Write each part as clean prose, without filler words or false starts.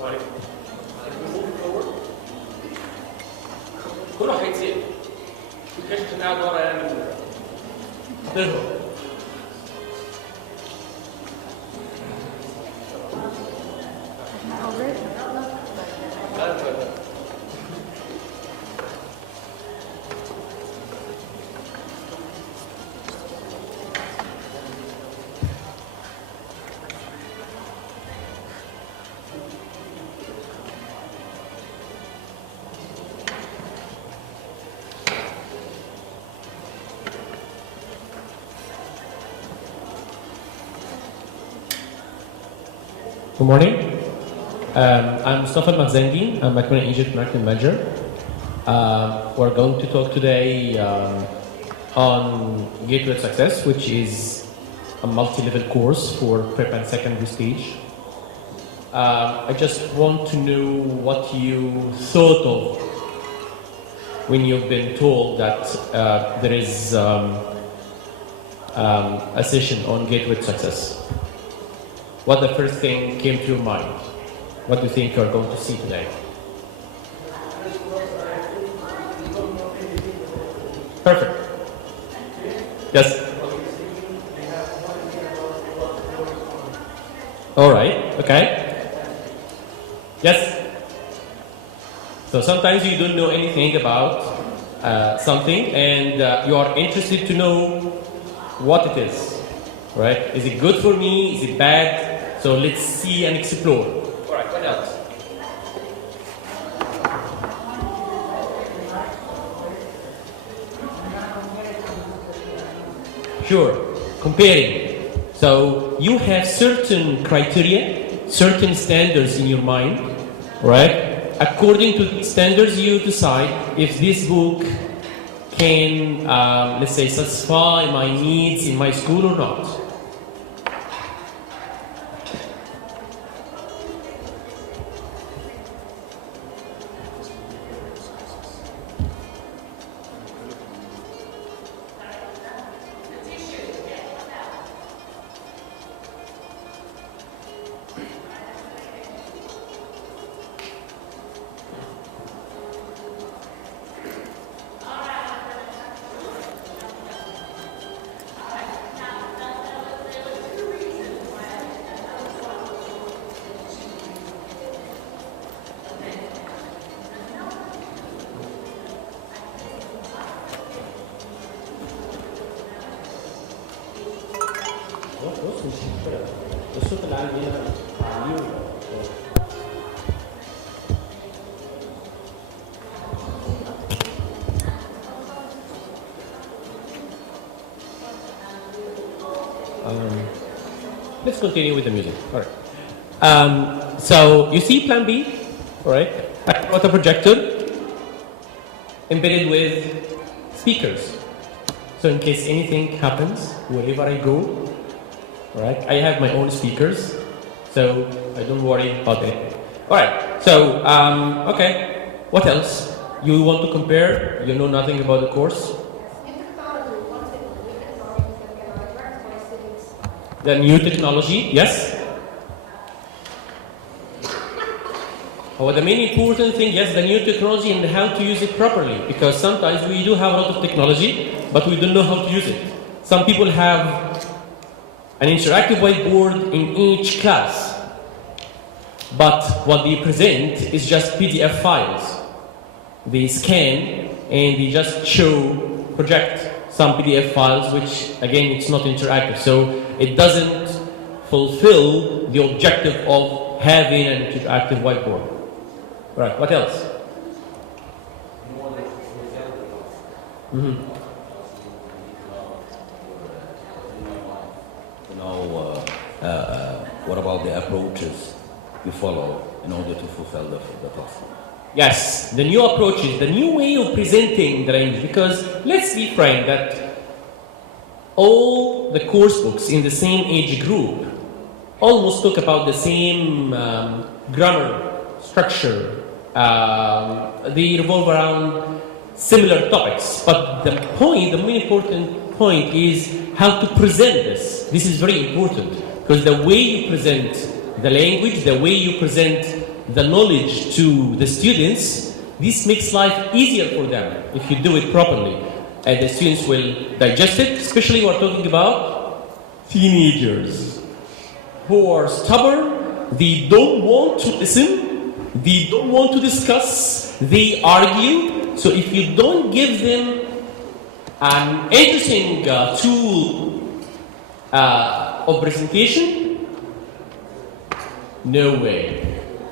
طيب الموف فورورد كله هيتسال مش عشان قاعد ورا يعني هتهرب Good morning. I'm Mustafa Al-Maghzandi. I'm Macmillan Egypt Marketing Manager. We're going to talk today on Gateway to Success, which is a multi-level course for prep and secondary stage. I just want to know what you thought of when you've been told that there is a session on Gateway to Success. What the first thing came to your mind? What do you think you're going to see today? Perfect. Yes. All right. Okay. Yes. So sometimes you don't know anything about something, and you are interested to know what it is. Right? Is it good for me? Is it bad? So let's see and explore. All right, what else? Sure. Comparing. So you have certain criteria, certain standards in your mind, right? According to the standards, you decide if this book can, let's say, satisfy my needs in my school or not. الصوت اللي عندي هنا let's continue with the music. All right. So you see Plan B, all right? I brought a projector embedded with speakers. So in case anything happens, wherever I go, right? I have my own speakers, so I don't worry about it. All right. So, okay. What else? You want to compare? You know nothing about the course? The new technology, yes. Oh, the main important thing, yes, the new technology and how to use it properly. Because sometimes we do have a lot of technology, but we don't know how to use it. Some people have an interactive whiteboard in each class, but what they present is just PDF files. They scan and they just project some PDF files, which again, it's not interactive. So it doesn't fulfill the objective of having an interactive whiteboard. Right, what else? Mm-hmm. What about the approaches you follow in order to fulfill the task? Yes, the new approaches, the new way of presenting the language, because let's be frank that all the course books in the same age group almost talk about the same grammar, structure. They revolve around similar topics, but the main important point is how to present this. This is very important because the way you present the language, the way you present the knowledge to the students, this makes life easier for them if you do it properly. And the students will digest it, especially we're talking about teenagers who are stubborn, they don't want to listen, they don't want to discuss, they argue. So if you don't give them an interesting tool of presentation, no way.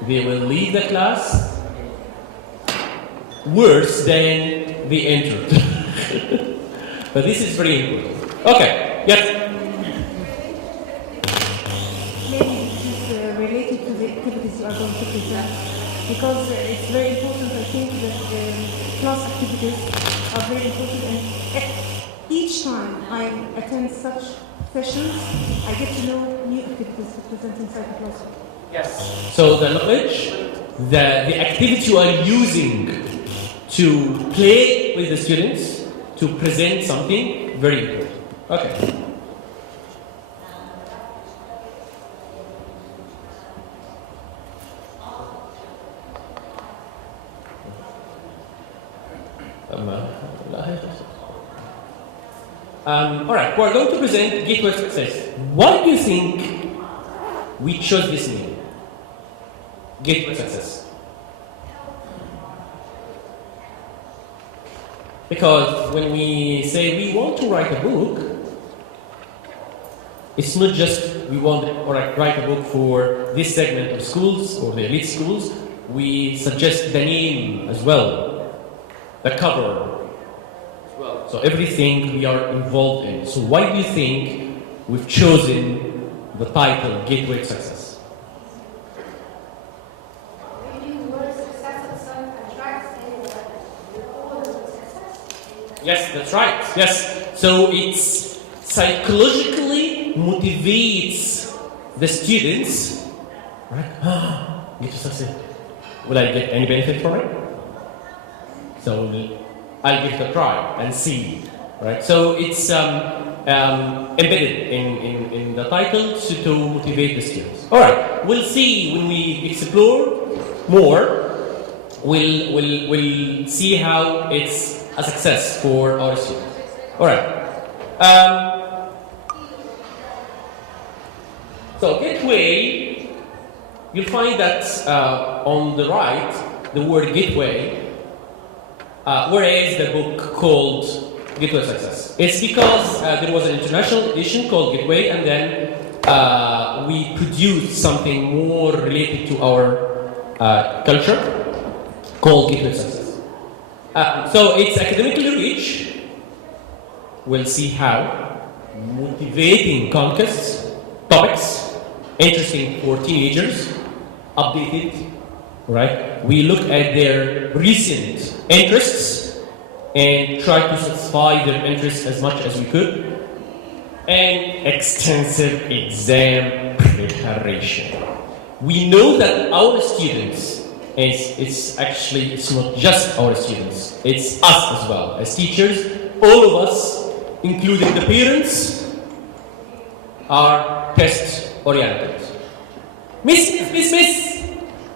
They will leave the class worse than they entered. But this is very important. Okay, yes? Maybe this is related to the activities you are going to present, because it's very important. I think that class activities are very important, and each time I attend such sessions, I get to know new activities to present inside the classroom. Yes. So the knowledge, the activity you are using to play with the students, to present something, very important. Okay. All right, we're going to present Gateway of Success. Why do you think we chose this name? Gateway of Success. Because when we say we want to write a book, it's not just we want to write a book for this segment of schools or the elite schools. We suggest the name as well, the cover as well. So everything we are involved in. So why do you think we've chosen the title Gateway to Success? Yes, that's right. Yes. So it's psychologically motivates the students, right? Get to success. Will I get any benefit from it? So I'll give it a try and see, right? So it's embedded in the title to motivate the students. All right. We'll see when we explore more. We'll see how it's a success for our students. All right. So Gateway, you'll find that on the right, the word Gateway, whereas the book called Gateway to Success. It's because there was an international edition called Gateway, and then we produced something more related to our culture called Gateway to Success. So it's academically rich. We'll see how. Motivating contests, topics, interesting for teenagers, updated, right? We look at their recent interests and try to satisfy their interests as much as we could. And extensive exam preparation. We know that our students, it's not just our students, it's us as well. As teachers, all of us, including the parents, are test-oriented. Miss,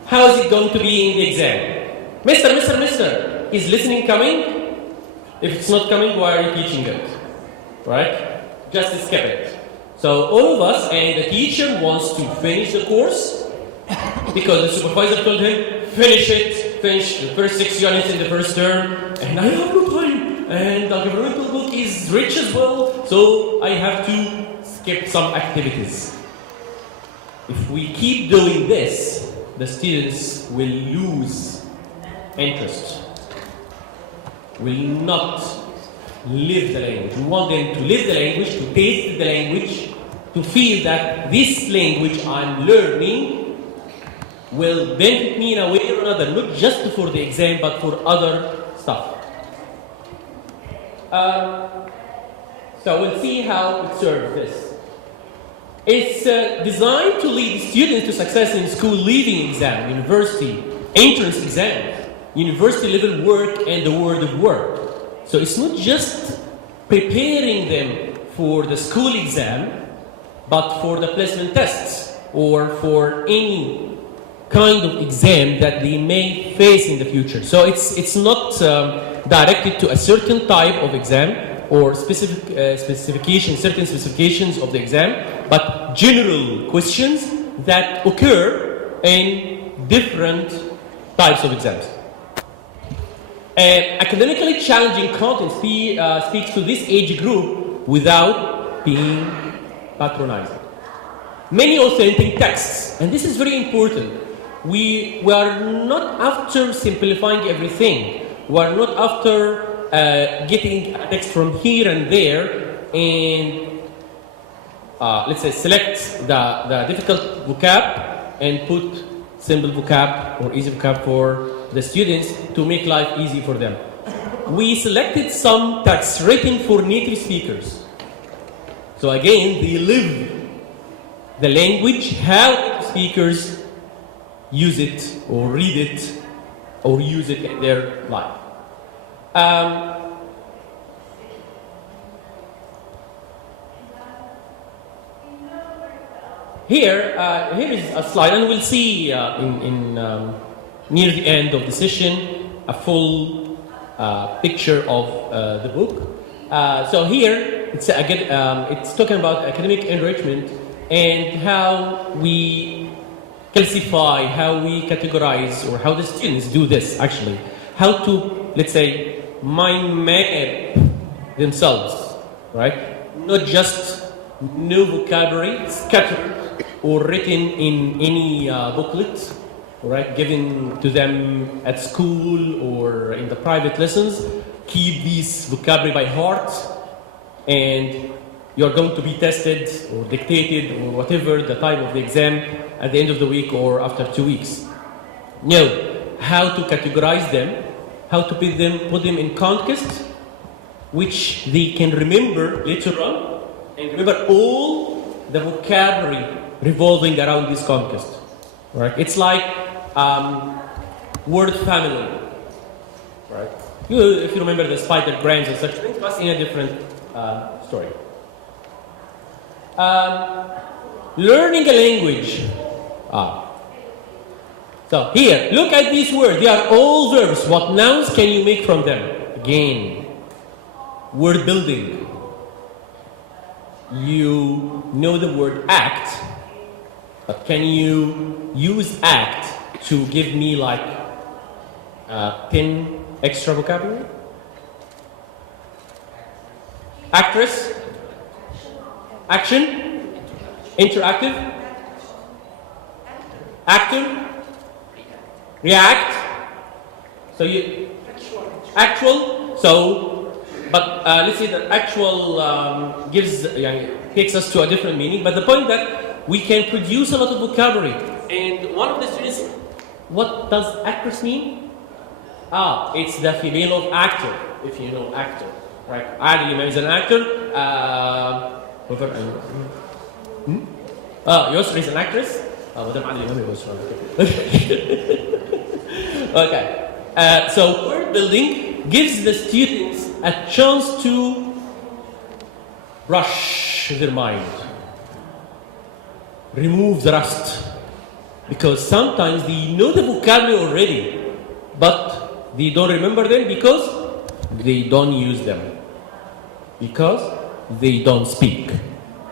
how is it going to be in the exam? Mister, is listening coming? If it's not coming, why are you teaching it? Right? Just skip it. So all of us, and the teacher wants to finish the course, because the supervisor told him, finish the first 6 units in the first term, and I have no time, and the governmental book is rich as well, so I have to skip some activities. If we keep doing this, the students will lose interest, will not live the language. We want them to live the language, to taste the language, to feel that this language I'm learning will benefit me in a way or another, not just for the exam, but for other stuff. So we'll see how it serves this. It's designed to lead students to success in school leaving exam, university, entrance exam, university level work, and the world of work. So it's not just preparing them for the school exam, but for the placement tests or for any kind of exam that they may face in the future. So it's not directed to a certain type of exam or specific certain specifications of the exam, but general questions that occur in different types of exams. Academically challenging content speaks to this age group without being patronizing. Many authentic texts, and this is very important. We are not after simplifying everything. We are not after getting a text from here and there and let's say select the difficult vocab and put simple vocab or easy vocab for the students to make life easy for them. We selected some texts written for native speakers. So again, they live the language, how native speakers use it or read it or use it in their life. Here is a slide, and we'll see near the end of the session a full picture of the book. So here it's again it's talking about academic enrichment and how we classify, how we categorize, or how the students do this actually. How to, let's say, mind map themselves, right? Not just new vocabulary scattered or written in any booklet, right, given to them at school or in the private lessons. Keep these vocabulary by heart, and you're going to be tested or dictated or whatever the type of the exam at the end of the week or after 2 weeks. No, how to categorize them, how to put them in context, which they can remember later on, and remember all the vocabulary revolving around this context. Right? It's like word family. Right? If you remember the spider-grams and such things, but in a different story. Learning a language. So here, look at these words. They are all verbs. What nouns can you make from them? Again, word building. You know the word act, but can you use act to give me like 10 extra vocabulary? Actress, action, interactive, actor, react. So you actual. So, but let's say that actual takes us to a different meaning. But the point that we can produce a lot of vocabulary. And one of the students, what does actress mean? It's the female of actor, if you know actor, right? Adil Imam is an actor. Yusra is an actress. Madam Adil Imam is okay. So word building gives the students a chance to brush their mind, remove the rust, because sometimes they know the vocabulary already, but they don't remember them because they don't use them, because they don't speak,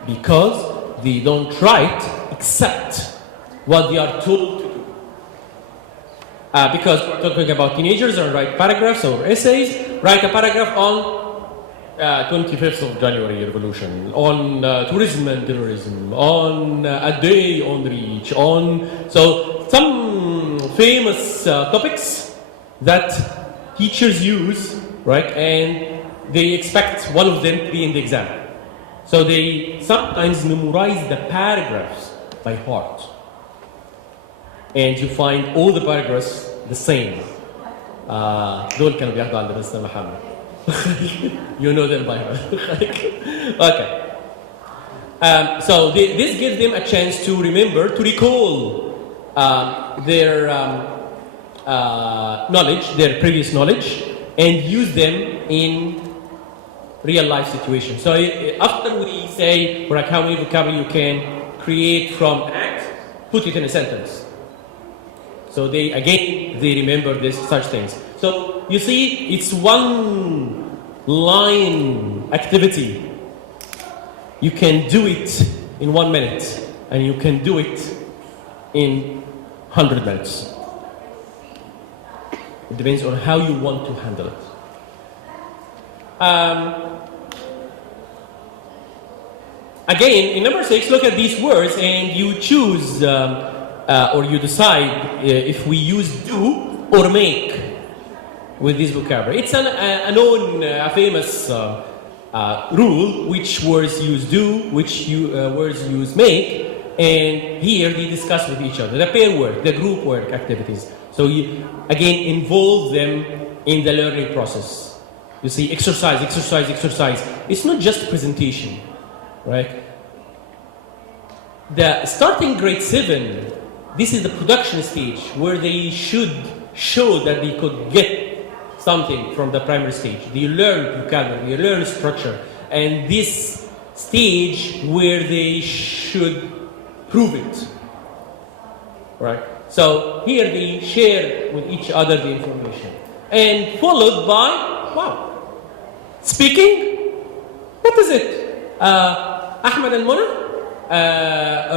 because they don't write except what they are told to do. Because we're talking about teenagers and write paragraphs or essays, write a paragraph on 25th of January revolution, on tourism and terrorism, on a day on the beach, on so some famous topics that teachers use, right? And they expect one of them to be in the exam. So they sometimes memorize the paragraphs by heart. And you find all the paragraphs the same. دول كانوا بياخدوا عند مستر محمد. You know them by heart. Okay. So this gives them a chance to remember, to recall their knowledge, their previous knowledge, and use them in real life situations. So after we say, like, how many vocabulary you can create from act, put it in a sentence. So they remember such things. So you see, it's one line activity. You can do it in 1 minute, and you can do it in 100 minutes. It depends on how you want to handle it. Again, in number 6, look at these words and you choose or you decide if we use do or make with this vocabulary. It's a known, famous rule, which words use do, which words use make, and here they discuss with each other. The pair work, the group work activities. So you, again, involve them in the learning process. You see, exercise. It's not just presentation, right? Starting grade 7, this is the production stage where they should show that they could get something from the primary stage. They learn vocabulary, they learn structure, and this stage where they should prove it, right? So here they share with each other the information, and followed by speaking. What is it? Ahmed and Mona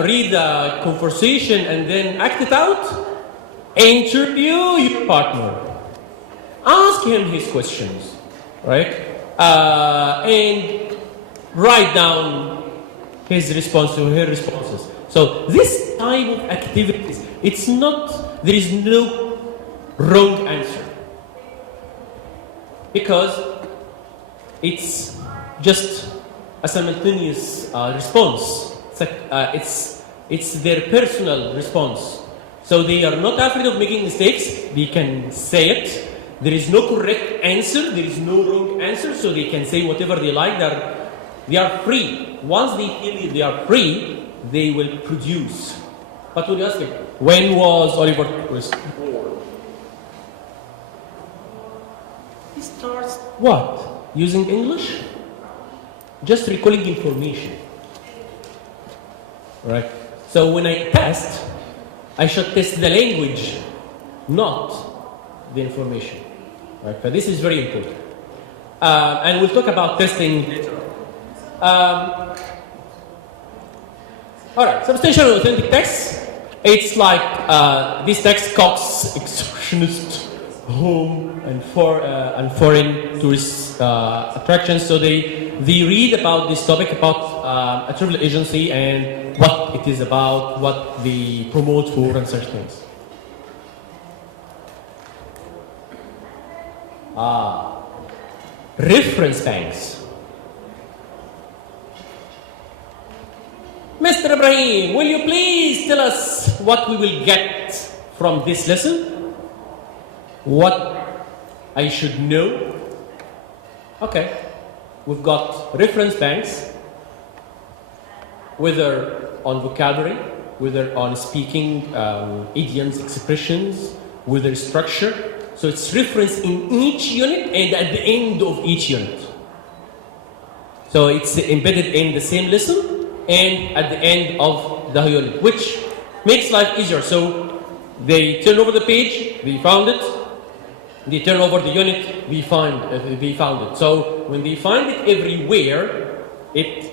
read a conversation and then act it out. Interview your partner. Ask him his questions, right? And write down his response to her responses. So this type of activities, it's not, there is no wrong answer, because it's just a simultaneous response. It's their personal response. So they are not afraid of making mistakes. They can say it. There is no correct answer. There is no wrong answer. So they can say whatever they like. They are free. Once they feel they are free, they will produce. But when you ask him, when was Oliver Twist born? He starts what? Using English? Just recalling information. Right? So when I test, I should test the language, not the information. Right? But this is very important. And we'll talk about testing later on. All right, substantial and authentic text. It's like this text Cox excursionist home and foreign tourist attractions. So they read about this topic, about a travel agency and what it is about, what they promote for, and such things. Reference banks. Mr. Ibrahim, will you please tell us what we will get from this lesson? What I should know? Okay, we've got reference banks, whether on vocabulary, whether on speaking, idioms, expressions, whether structure. So it's reference in each unit and at the end of each unit. So it's embedded in the same lesson and at the end of the unit, which makes life easier. So they turn over the page, they found it. They turn over the unit, they found it. So when they find it everywhere, it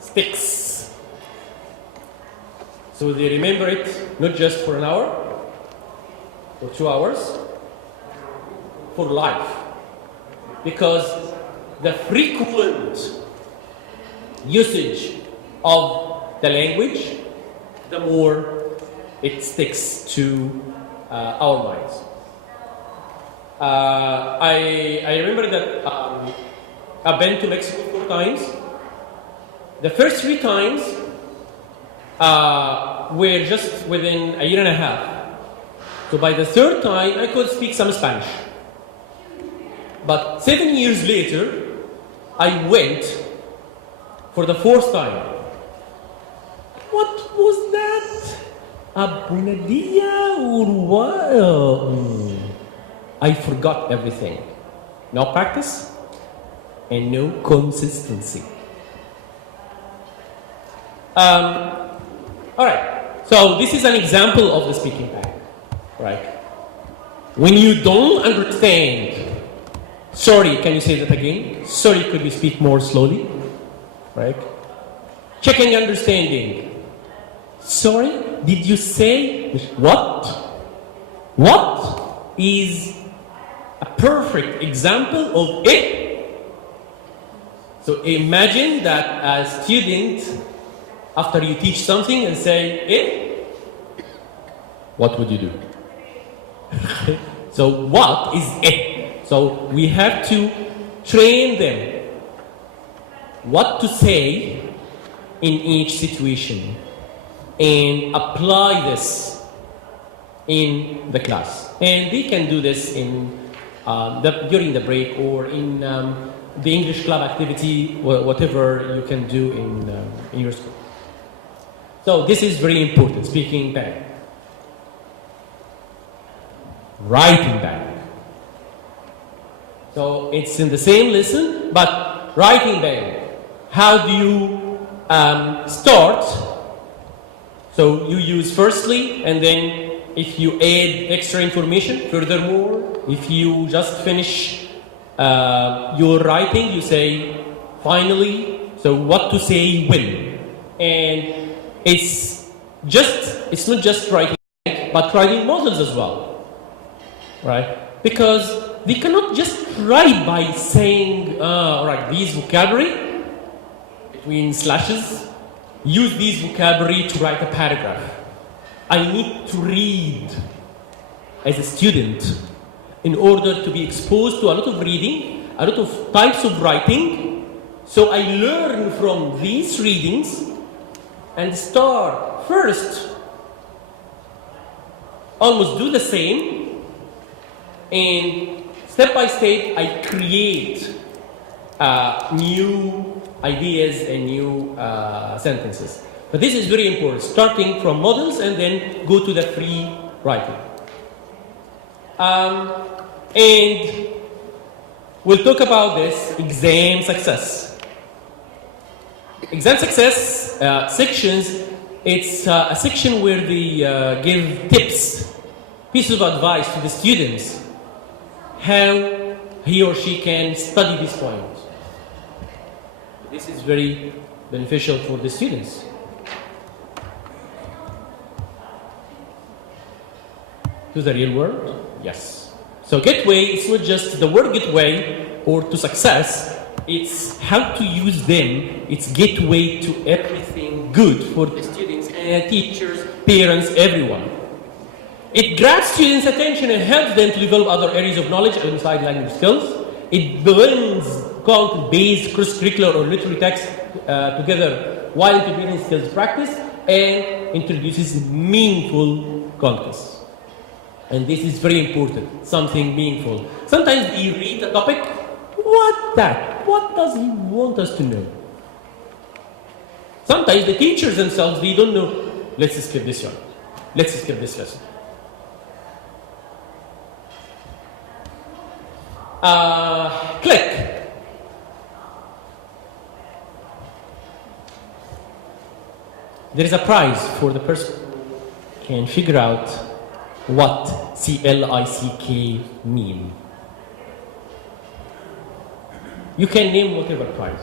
sticks. So they remember it not just for an hour or 2 hours, for life. Because the frequent usage of the language, the more it sticks to our minds. I remember that I've been to Mexico 4 times. The first 3 times were just within a year and a half. So by the 3rd time, I could speak some Spanish. But 7 years later, I went for the 4th time. What was that? A Bonadilla or what? I forgot everything. No practice and no consistency. All right. So this is an example of the speaking pattern. right? When you don't understand, sorry, can you say that again? Sorry, could you speak more slowly? Right? Checking understanding. Sorry, did you say what? What is a perfect example of it? So imagine that a student, after you teach something and say it, what would you do? So what is it? So we have to train them what to say in each situation and apply this in the class. And they can do this in during the break or in the English club activity, whatever you can do in your school. So this is very important, speaking back. Writing back. So it's in the same lesson, but writing back. How do you start? So you use firstly, and then if you add extra information, furthermore, if you just finish your writing, you say finally. So what to say when, and it's not just writing, but writing models as well, right? Because they cannot just write by saying, all right, these vocabulary between slashes, use these vocabulary to write a paragraph. I need to read as a student in order to be exposed to a lot of reading, a lot of types of writing. So I learn from these readings and start first, almost do the same, and step by step I create new ideas and new sentences. But this is very important, starting from models and then go to the free writing. And we'll talk about this exam success. Exam success sections, it's a section where they give tips, pieces of advice to the students, how he or she can study this point. This is very beneficial for the students. To the real world? Yes. So gateway, it's not just the word gateway or to success, it's how to use them. It's gateway to everything good for the students and teachers, parents, everyone. It grabs students' attention and helps them to develop other areas of knowledge alongside language skills. It blends content-based cross-curricular or literary text together while integrating skills practice and introduces meaningful context. And this is very important, something meaningful. Sometimes you read the topic, what that? What does he want us to know? Sometimes the teachers themselves, they don't know, let's skip this one. Let's skip this lesson. Click. There is a prize for the person who can figure out what CLICK mean. You can name whatever prize.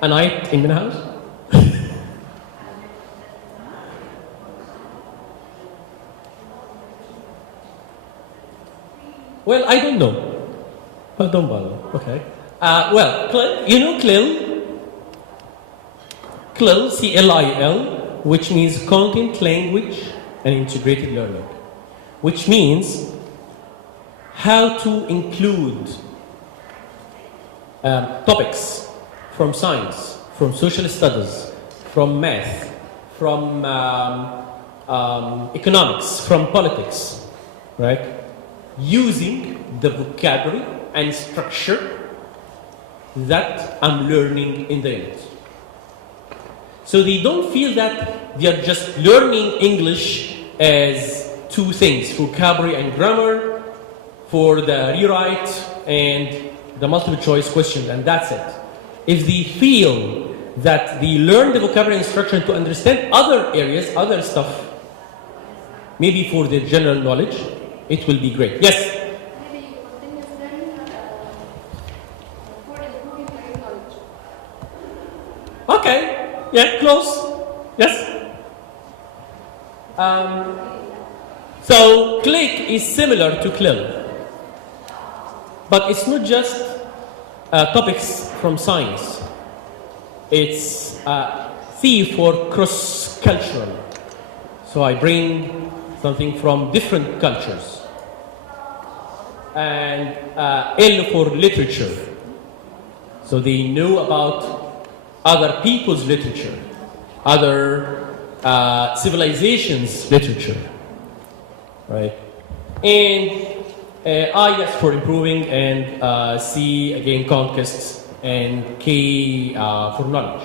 A night in the house? Well, I don't know. Well, don't bother. Okay. Well, you know CLIL? CLIL, C-L-I-L, which means Content, Language, and Integrated Learning, which means how to include topics from science, from social studies, from math, from economics, from politics, right? Using the vocabulary and structure that I'm learning in the unit. So they don't feel that they are just learning English as two things, vocabulary and grammar, for the rewrite and the multiple choice questions, and that's it. If they feel that they learn the vocabulary and structure to understand other areas, other stuff, maybe for their general knowledge, it will be great. Yes? Maybe continuous learning for improving their knowledge. Okay. Yeah, close. Yes? So click is similar to CLIL, but it's not just topics from science. It's C for cross-cultural. So I bring something from different cultures. And L for literature. So they know about other people's literature, other civilizations' literature, right? And I, yes, for improving, and C, again, conquests, and K for knowledge.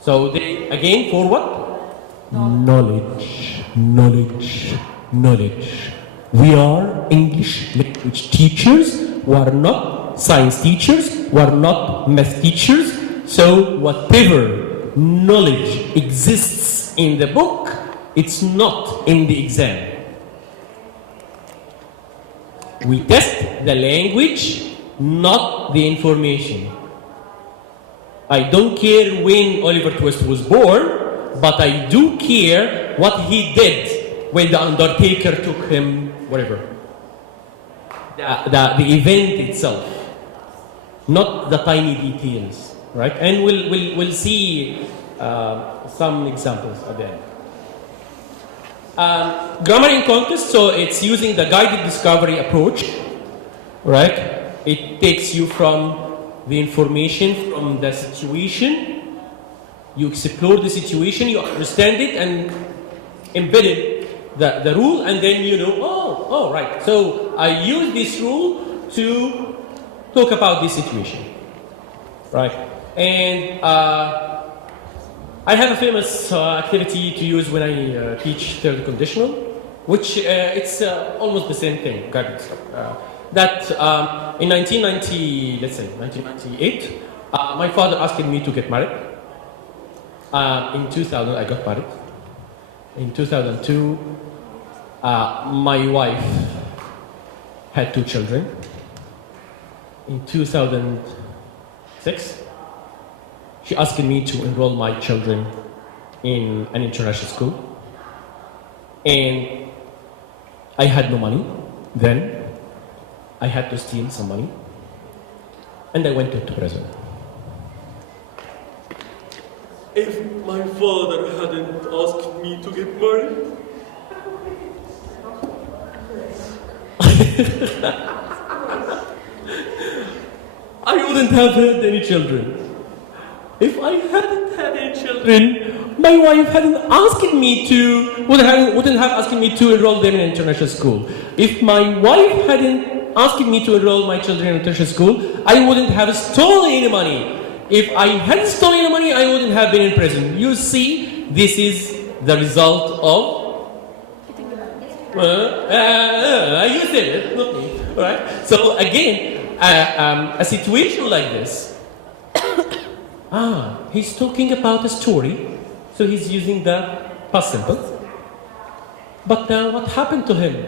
So they, again, for what? Knowledge, knowledge, knowledge. We are English language teachers. We are not science teachers. We are not math teachers. So whatever knowledge exists in the book, it's not in the exam. We test the language, not the information. I don't care when Oliver Twist was born, but I do care what he did when the Undertaker took him, whatever. The event itself, not the tiny details, right? And we'll see some examples at the end. Grammar in context, so it's using the guided discovery approach, right? It takes you from the information, from the situation. You explore the situation, you understand it, and embed it, the rule, and then you know, oh, right. So I use this rule to talk about this situation, right? And I have a famous activity to use when I teach third conditional, which it's almost the same thing, guided stuff. That in 1998, my father asked me to get married. In 2000, I got married. In 2002, my wife had 2 children. In 2006, she asked me to enroll my children in an international school. And I had no money then. I had to steal some money. And I went to prison. If my father hadn't asked me to get married, I wouldn't have had any children. If I hadn't had any children, my wife wouldn't have asked me to enroll them in international school. If my wife hadn't asked me to enroll my children in international school, I wouldn't have stolen any money. If I hadn't stolen any money, I wouldn't have been in prison. You see, this is the result of... you said it, not me. All right? So again, a situation like this, he's talking about a story, so he's using the past simple. But what happened to him?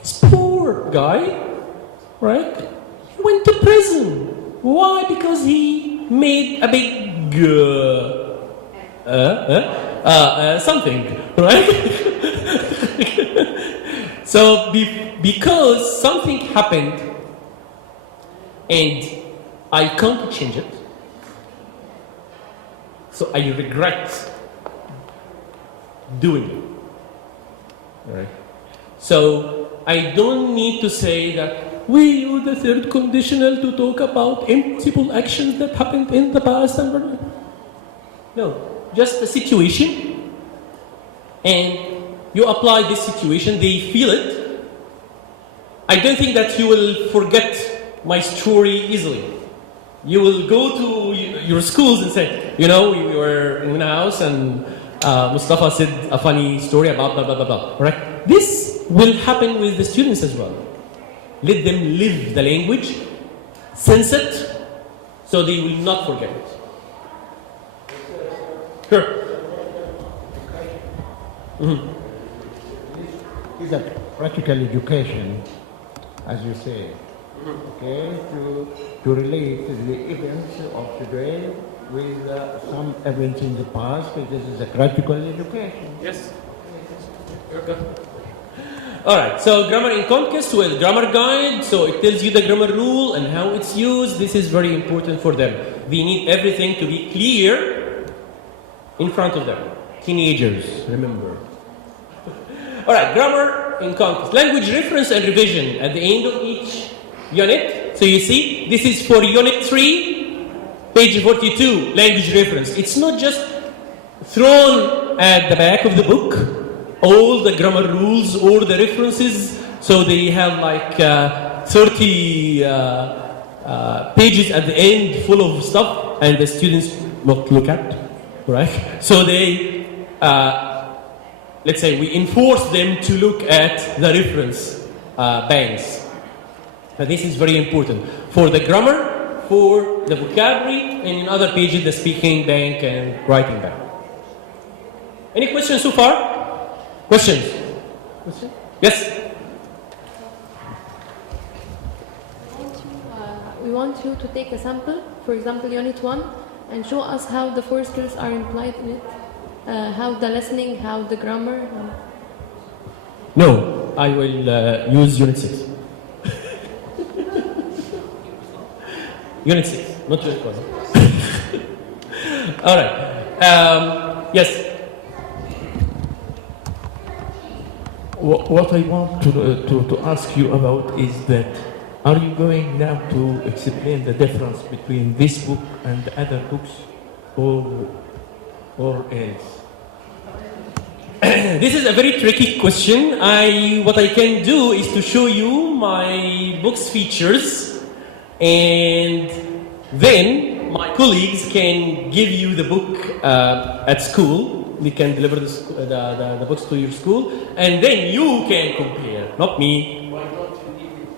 He's poor guy, right? He went to prison. Why? Because he made a big something, right? So because something happened and I can't change it, so I regret doing it. Right? So I don't need to say that we use the third conditional to talk about impossible actions that happened in the past. No, just a situation, and you apply this situation, they feel it. I don't think that you will forget my story easily. You will go to your schools and say, we were in a house and Mustafa said a funny story about blah, blah, blah, blah, right? This will happen with the students as well. Let them live the language, sense it, so they will not forget it. Sure. Mhm. Is a practical education, as you say, okay, to relate the events of today with some events in the past. This is a practical education. Yes. All right, so grammar in context with grammar guide. So it tells you the grammar rule and how it's used. This is very important for them. They need everything to be clear in front of them. Teenagers, remember. All right, grammar in context. Language reference and revision at the end of each unit. So you see, this is for unit 3, page 42, language reference. It's not just thrown at the back of the book, all the grammar rules or the references. So they have like 30 pages at the end full of stuff, and the students not look at, right? So they, let's say we enforce them to look at the reference banks. But this is very important for the grammar, for the vocabulary, and in other pages, the speaking bank and writing bank. Any questions so far? Questions? Yes? We want you to take a sample, for example, Unit 1, and show us how the 4 skills are implied in it, how the listening, how the grammar. No, I will use Unit 6. Unit 6, not Unit 1. All right. Yes? What I want to ask you about is that, are you going now to explain the difference between this book and other books, or else? This is a very tricky question. What I can do is to show you my book's features, and then my colleagues can give you the book at school. We can deliver the books to your school, and then you can compare, not me. Why don't you leave it?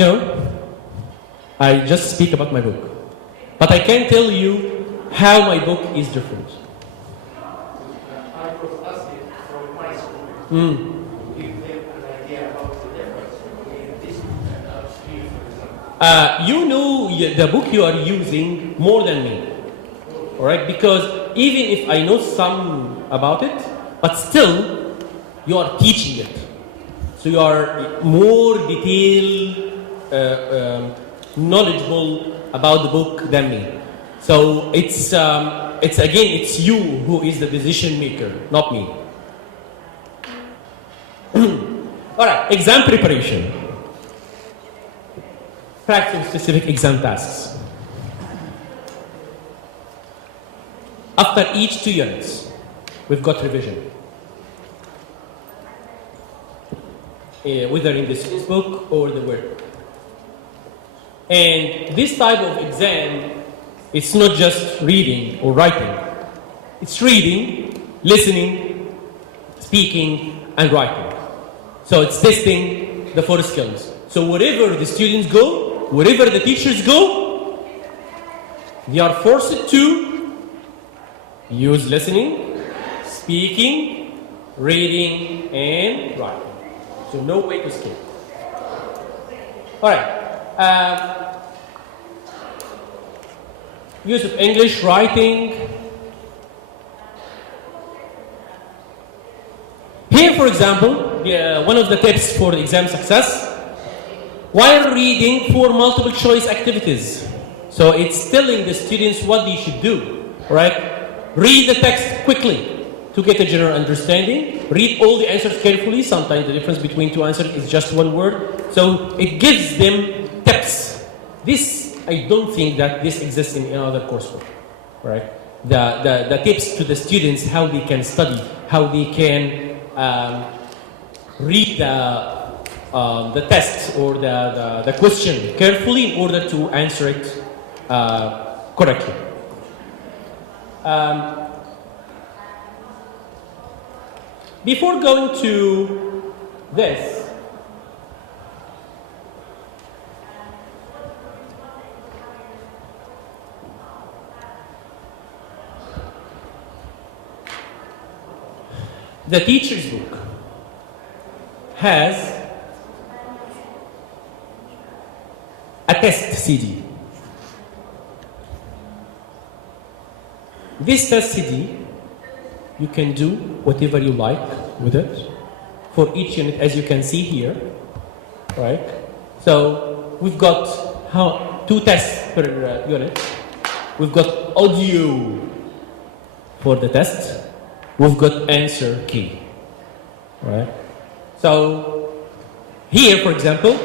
No. I just speak about my book. But I can tell you how my book is different. I was asking from my school to give them an idea about the difference between this and upstream, for example. You know the book you are using more than me. All right? Because even if I know some about it, but still, you are teaching it. So you are more detailed, knowledgeable about the book than me. So it's you who is the decision maker, not me. All right, exam preparation. Practice specific exam tasks. After each 2 units, we've got revision. Whether in the student's book or the Word. And this type of exam, it's not just reading or writing. It's reading, listening, speaking, and writing. So it's testing the 4 skills. So wherever the students go, wherever the teachers go, they are forced to use listening, speaking, reading, and writing. So no way to skip. All right. Use of English, writing. Here, for example, one of the tips for the exam success, while reading for multiple choice activities. So it's telling the students what they should do, right? Read the text quickly to get a general understanding. Read all the answers carefully. Sometimes the difference between 2 answers is just 1 word. So it gives them tips. This, I don't think that this exists in other coursework, right? The tips to the students, how they can study, how they can read the test or the question carefully in order to answer it correctly. Before going to this, the teacher's book has a test CD. This test CD, you can do whatever you like with it for each unit, as you can see here, right? So we've got 2 tests per unit. We've got audio for the test. We've got answer key, right? So here, for example,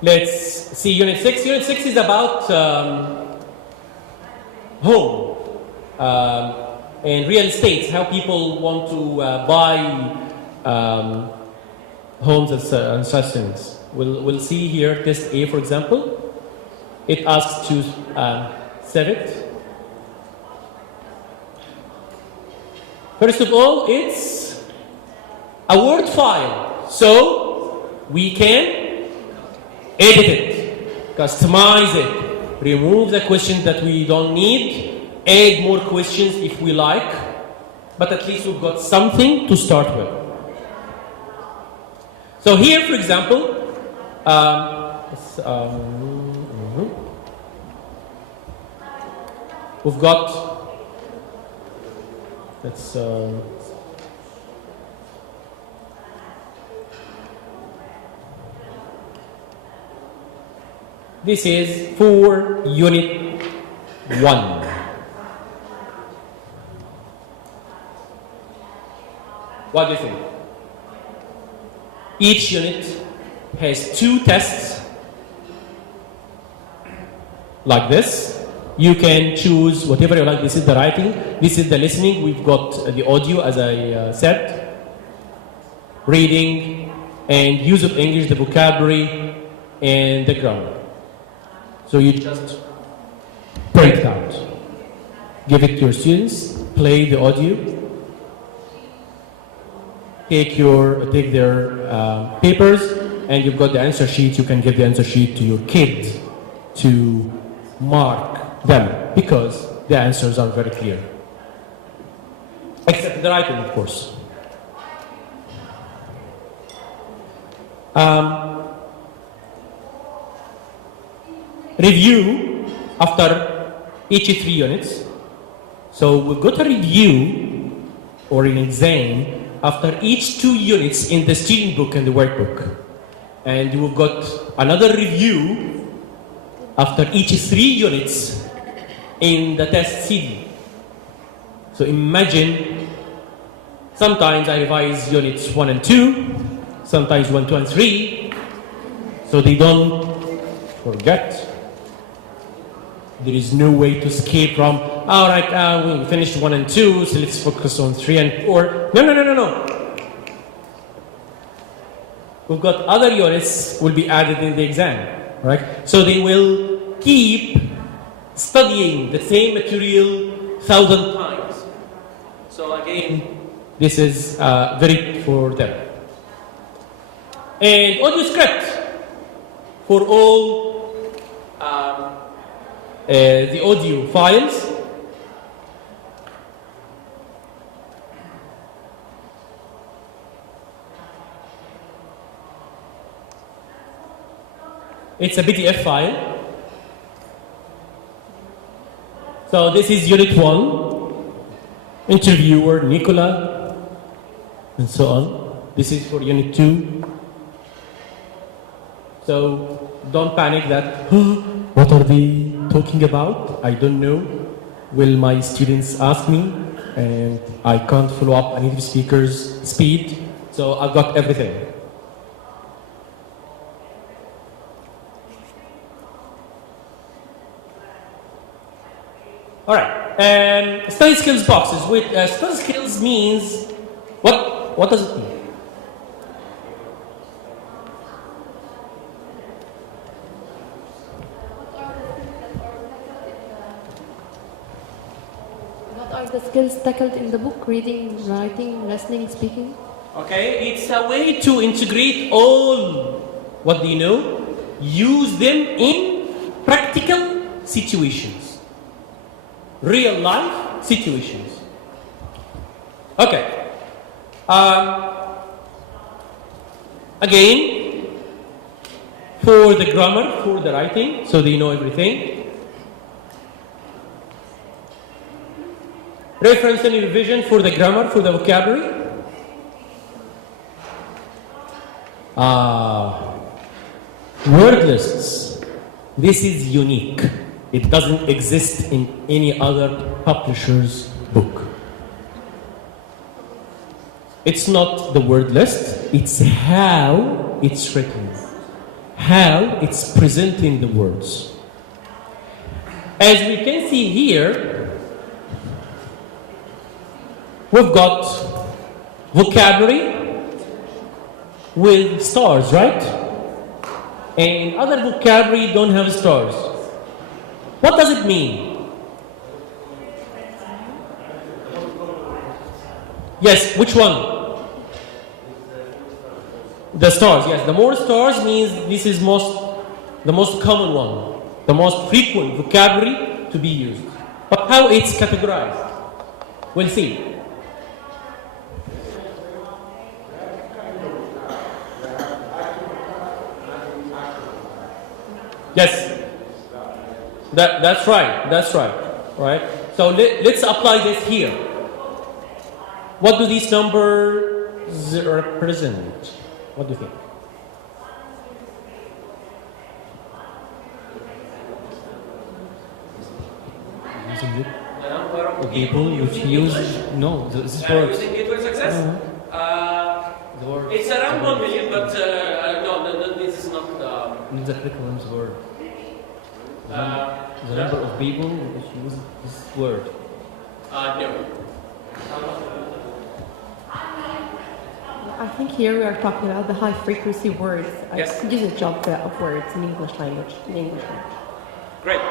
let's see Unit 6. Unit 6 is about home and real estate, how people want to buy homes and such things. We'll see here test A, for example. It asks to save it. First of all, it's a Word file, so we can edit it, customize it, remove the questions that we don't need, add more questions if we like, but at least we've got something to start with. So here, for example, we've got, this is for Unit 1. What do you think? Each unit has 2 tests like this. You can choose whatever you like. This is the writing, this is the listening. We've got the audio, as I said, reading and use of English, the vocabulary and the grammar. So you just print it out, give it to your students, play the audio, take their papers, and you've got the answer sheet. You can give the answer sheet to your kid to mark them, because the answers are very clear. Except the writing, of course. Review after each 3 units. So we've got a review or an exam after each 2 units in the student book and the workbook. And we've got another review after each 3 units in the test CD. So imagine, sometimes I revise units 1 and 2, sometimes 1, 2, and 3, so they don't forget. There is no way to escape from, all right, we finished 1 and 2, so let's focus on 3 and 4. No. We've got other units will be added in the exam, right? So they will keep studying the same material 1,000 times. So again, this is very for them. And audio script for all the audio files. It's a PDF file. So this is Unit 1, interviewer Nicola, and so on. This is for Unit 2. So don't panic that, what are they talking about? I don't know. Will my students ask me? And I can't follow up a native speaker's speed. So I've got everything. All right, study skills boxes. Study skills means, what does it mean? What are the skills tackled in the book? Reading, writing, listening, speaking? Okay, it's a way to integrate all what they know, use them in practical situations. Real life situations. Okay. Again, for the grammar, for the writing, so they know everything. Reference and revision for the grammar, for the vocabulary. Word lists. This is unique. It doesn't exist in any other publisher's book. It's not the word list, it's how it's written, how it's presenting the words. As we can see here, we've got vocabulary with stars, right? And other vocabulary don't have stars. What does it mean? Yes, which one? The stars, yes. The more stars means this is the most common one, the most frequent vocabulary to be used. But how it's categorized? We'll see. Yes, that's right. So let's apply this here. What do these numbers represent? What do you think? The number of People which use this word. using it with success. It's around 1 million, but no, this is not. The curriculum's word. The no. number of people which use this word. No. I think here we are talking about the high frequency words. Yes. Usage of words in English language. Great.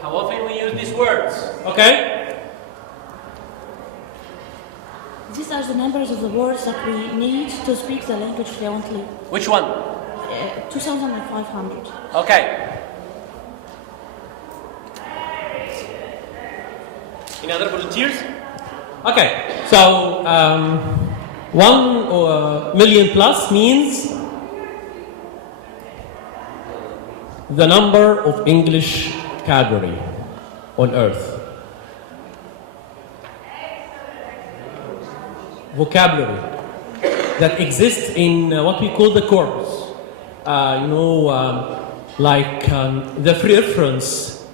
How often we use these words? Okay. These are the numbers of the words that we need to speak the language fluently. Which one? 2,500. Okay. Any other volunteers? Okay. So 1 million plus means the number of English vocabulary on earth. Vocabulary that exists in what we call the corpus. The free reference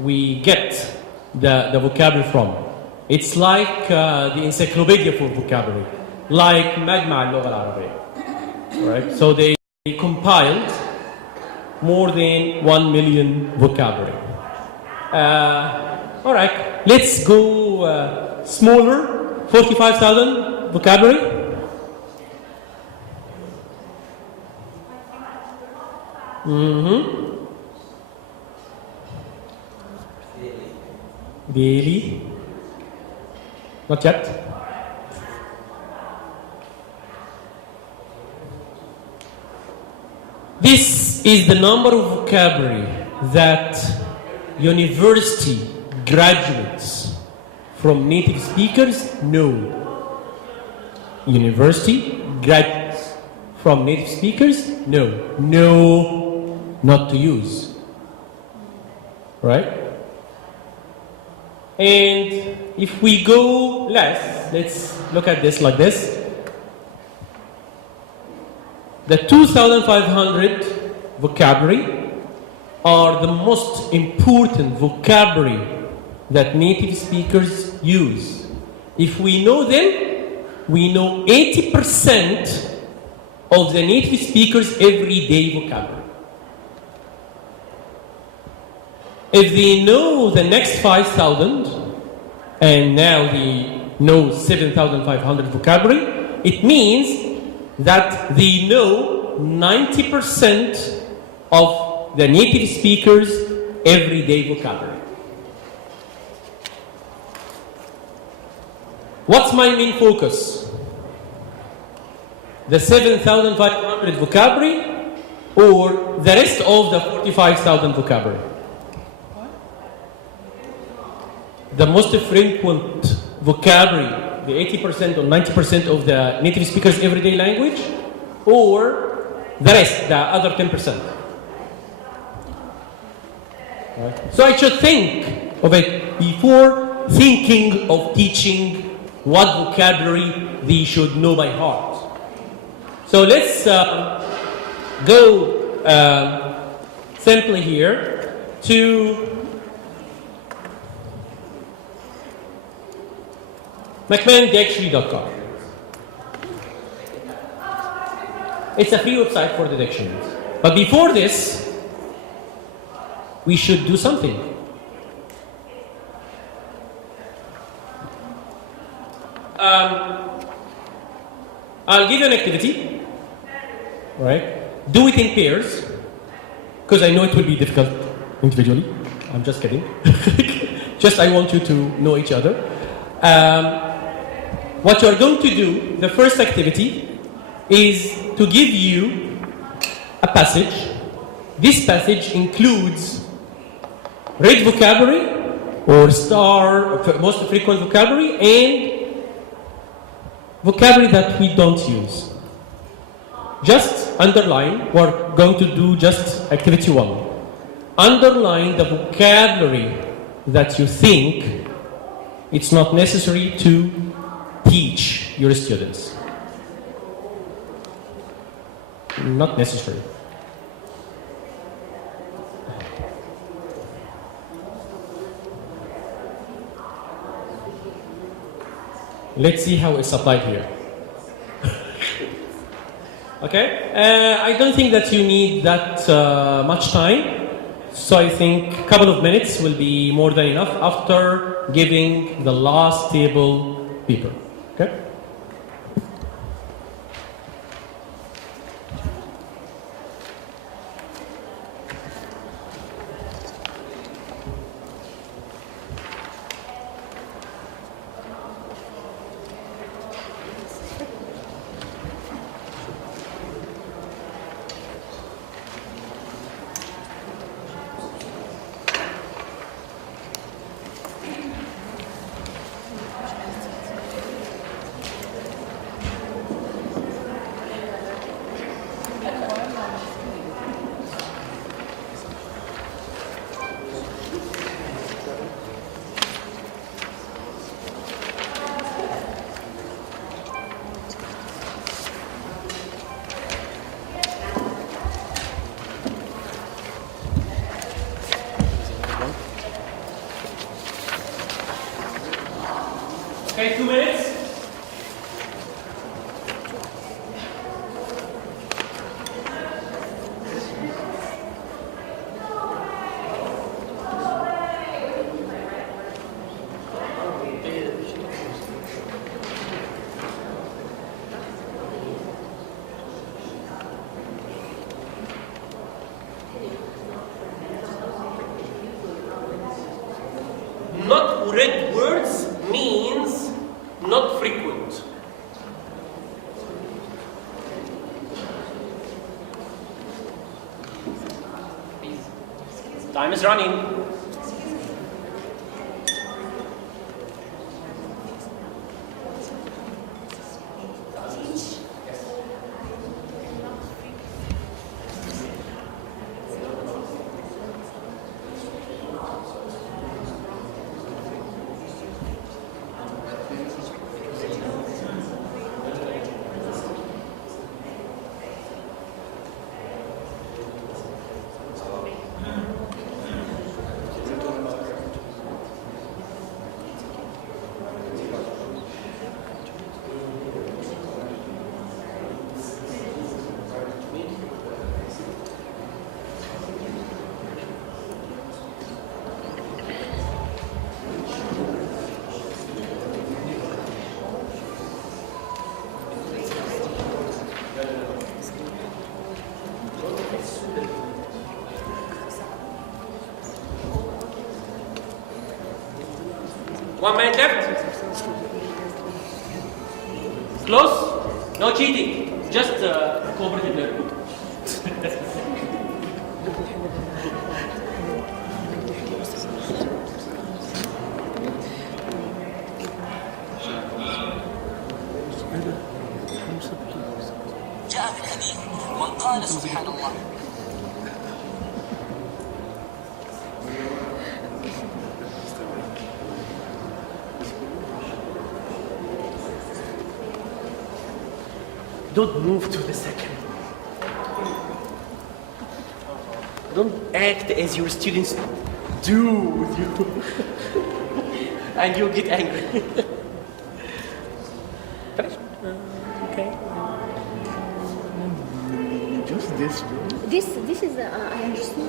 we get the vocabulary from. It's like the encyclopedia for vocabulary, like مجمع اللغة العربية. Right? So they compiled more than 1 million vocabulary. All right, let's go smaller. 45,000 vocabulary. Daily. Not yet. This is the number of vocabulary that university graduates from native speakers know. University graduates from native speakers know not to use. Right? And if we go less, let's look at this like this. The 2,500 vocabulary are the most important vocabulary that native speakers use. If we know them, we know 80% of the native speakers' everyday vocabulary. If they know the next 5,000, and now they know 7,500 vocabulary, it means that they know 90% of the native speakers' everyday vocabulary. What's my main focus? The 7,500 vocabulary or the rest of the 45,000 vocabulary? The most frequent vocabulary, the 80% or 90% of the native speakers' everyday language, or the rest, the other 10%? Right. So I should think of it before thinking of teaching what vocabulary they should know by heart. So let's go simply here to McMahonDictionary.com. It's a free website for the dictionaries. But before this, we should do something. I'll give you an activity, right? Do it in pairs, because I know it will be difficult individually. I'm just kidding. Just I want you to know each other. What you are going to do, the first activity, is to give you a passage. This passage includes red vocabulary, or star, most frequent vocabulary, and vocabulary that we don't use. Just underline, we're going to do just activity 1. Underline the vocabulary that you think it's not necessary to teach your students. Not necessary. Let's see how it's applied here. Okay? I don't think that you need that much time. So I think a couple of minutes will be more than enough after giving the last table paper. Okay? Okay, 2 minutes. Not read words means not frequent. Time is running. One minute left. Close. No cheating. Just cooperative learning. جاء في الحديث من قال سبحان الله Don't move to the second. Don't act as your students do with you. And you'll get angry. Okay. Just this. This is I understood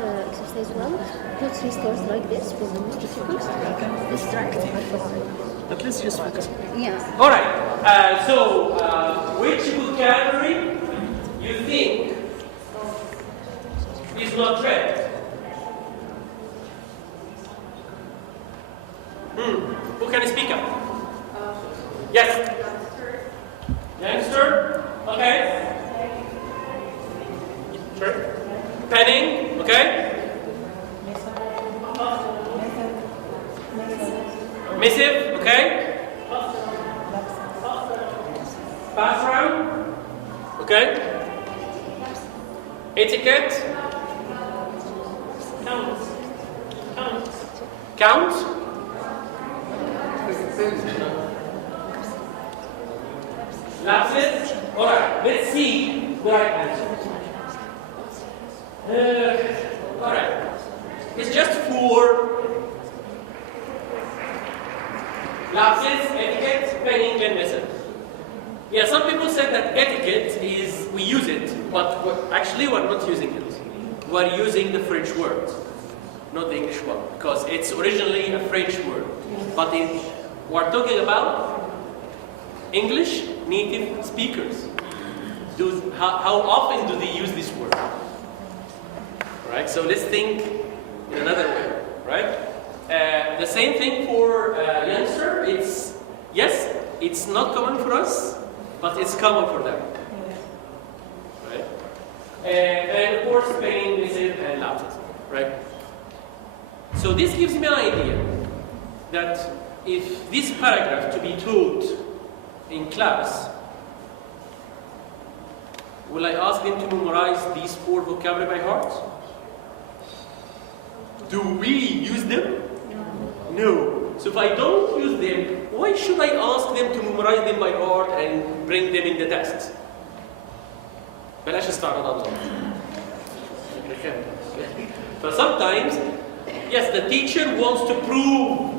the exercise well. Put 3 stars like this for the most difficult. Distract. But let's just focus. Yeah. All right. Which vocabulary you think is not read? Who can speak up? Yes. Youngster. Okay. Sure. Penning. Okay. Missive. Okay. Bathroom. Okay. Etiquette. Count. Lapses. All right. Let's see the right answer. All right. It's just 4 lapses, etiquette, penning, and method. Yeah, some people said that etiquette is we use it, but actually we're not using it. We're using the French word, not the English one, because it's originally a French word. But we're talking about English native speakers. How often do they use this word? Right? So let's think in another way, right? The same thing for youngster. It's not common for us, but it's common for them. Right? And of course, penning, missive, and lapses. Right? So this gives me an idea that if this paragraph to be taught in class, will I ask them to memorize these 4 vocabulary by heart? Do we use them? No. So if I don't use them, why should I ask them to memorize them by heart and bring them in the test? بلاش استعراضات. So sometimes, yes, the teacher wants to prove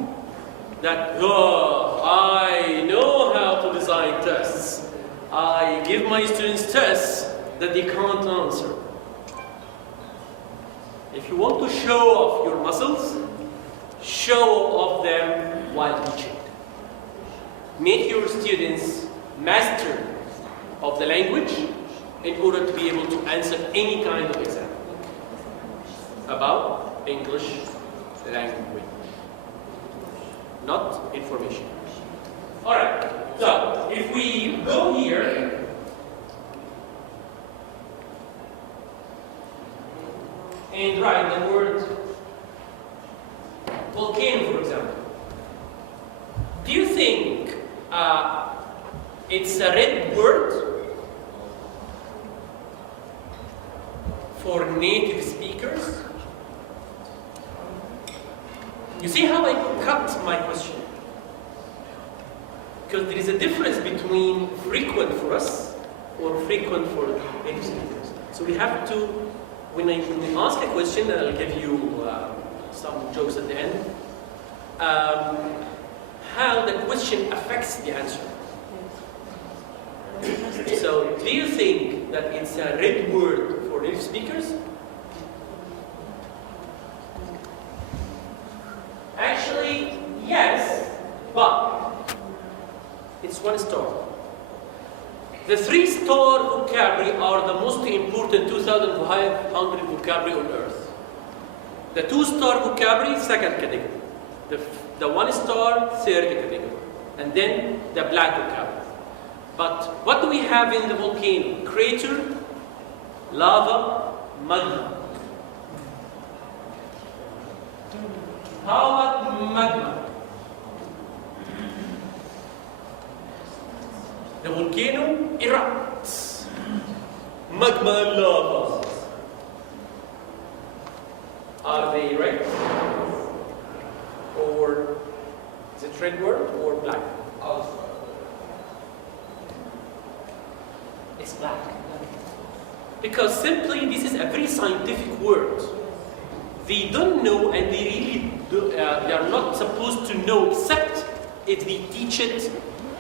that, I know how to design tests. I give my students tests that they can't answer. If you want to show off your muscles, show off them while teaching. Make your students master of the language in order to be able to answer any kind of exam about English language, not information. All right, so if we go here, and write the word volcano, for example, do you think it's a red word for native speakers? You see how I cut my question? Because there is a difference between frequent for us or frequent for native speakers. So we have to, when I ask a question, and I'll give you some jokes at the end, how the question affects the answer. So, do you think that it's a red word for native speakers? Actually, yes, but it's 1 star. The 3-star vocabulary are the most important 2,500 vocabulary on earth. The 2-star vocabulary, second category. The 1-star, third category. And then the black vocabulary. But what do we have in the volcano? Crater, lava, magma? How about magma? The volcano erupts. Magma and lava. Are they red? Or is it red word or black? It's black. Because simply this is a very scientific word. They don't know, and they really do, they are not supposed to know, except if they teach it,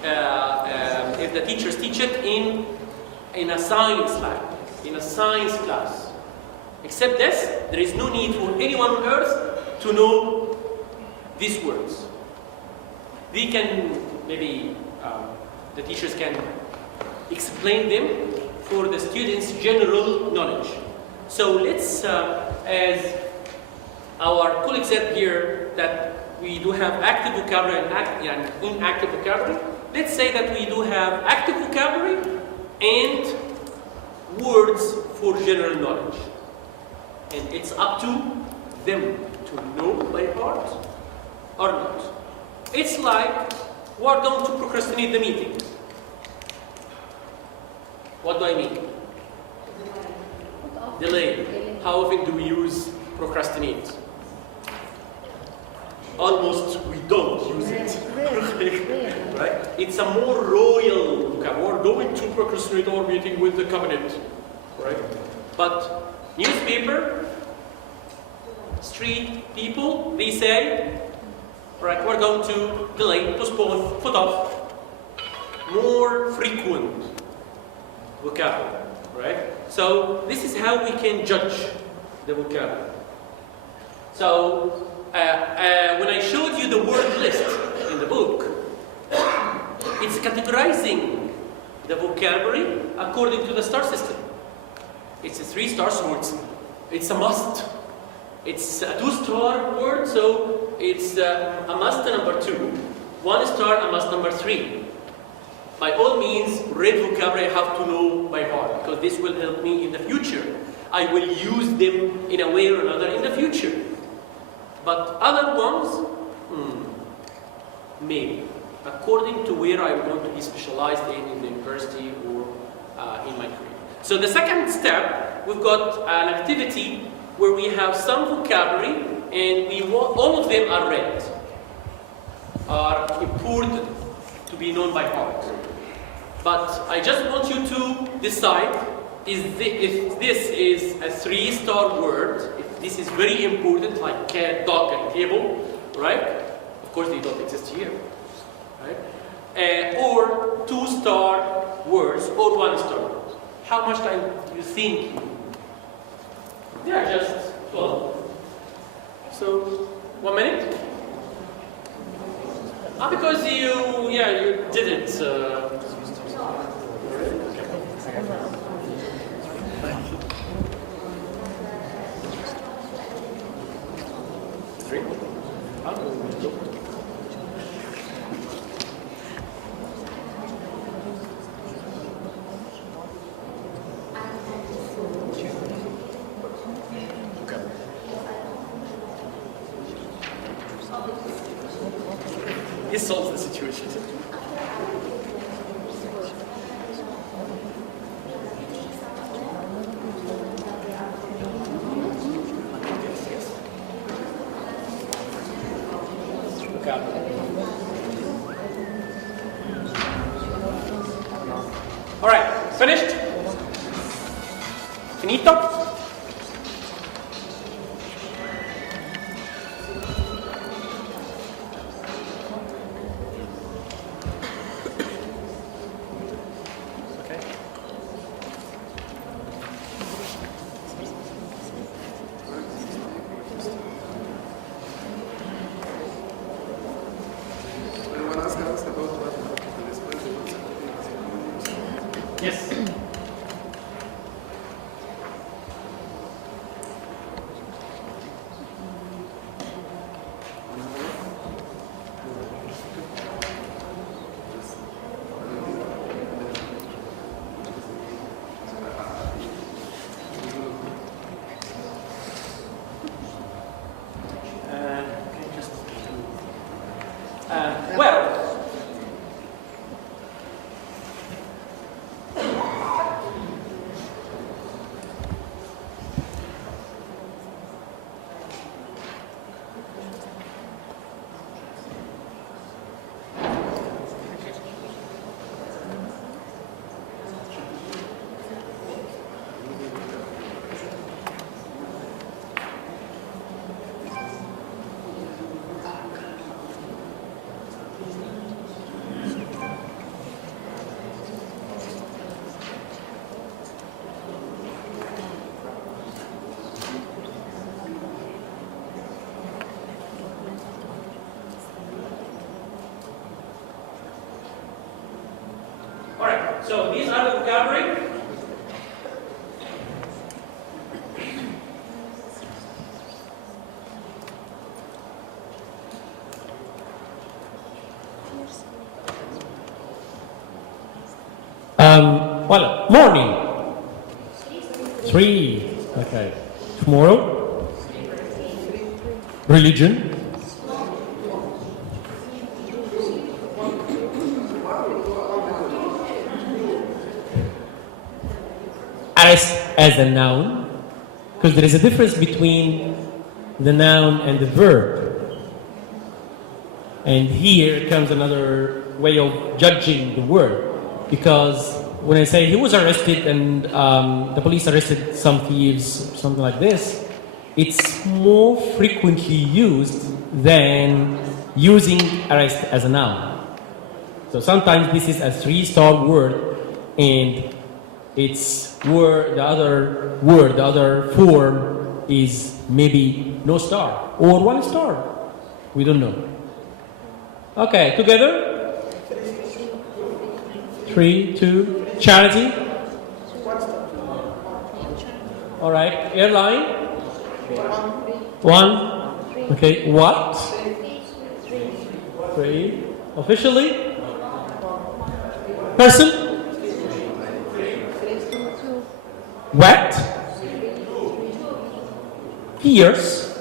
if the teachers teach it in a science lab, in a science class. Except this, there is no need for anyone on earth to know these words. They can, maybe the teachers can explain them for the students' general knowledge. So let's, as our colleague said here, that we do have active vocabulary and inactive vocabulary. Let's say that we do have active vocabulary and words for general knowledge. And it's up to them to know by heart or not. It's like we're going to procrastinate the meeting. What do I mean? Delay. How often do we use procrastinate? Almost we don't use it. Right? It's a more royal vocabulary. We're going to procrastinate our meeting with the cabinet. Right? But newspaper, street people, they say, right, we're going to delay, postpone, put off. More frequent vocabulary, right? So this is how we can judge the vocabulary. So when I showed you the word list in the book, it's categorizing the vocabulary according to the star system. It's a 3-star, so it's a must. It's a 2-star word, so it's a must number 2. 1-star, a must number 3. By all means, read vocabulary I have to know by heart, because this will help me in the future. I will use them in a way or another in the future. But other ones, maybe, according to where I'm going to be specialized in the university or in my career. So the second step, we've got an activity where we have some vocabulary, and we want, all of them are read, are important to be known by heart. But I just want you to decide if this is a 3-star word, if this is very important, like cat, dog, and table, right? Of course, they don't exist here, right? Or 2-star words or 1-star words. How much time do you think? They are just 12. So 1 minute. Because you did it. Three. This solves the situation. All right, finished? Finito? So these are the vocabulary. Well, morning. 3. Okay. Tomorrow. Religion. As a noun, because there is a difference between the noun and the verb. And here comes another way of judging the word, because when I say he was arrested and the police arrested some thieves, something like this, it's more frequently used than using arrest as a noun. So sometimes this is a 3-star word, and it's word, the other form is maybe no star or 1 star. We don't know. Okay, together. 3, 2. Charity. All right. Airline. 1. Okay. What? 3. Officially. Person. Wet. Fierce.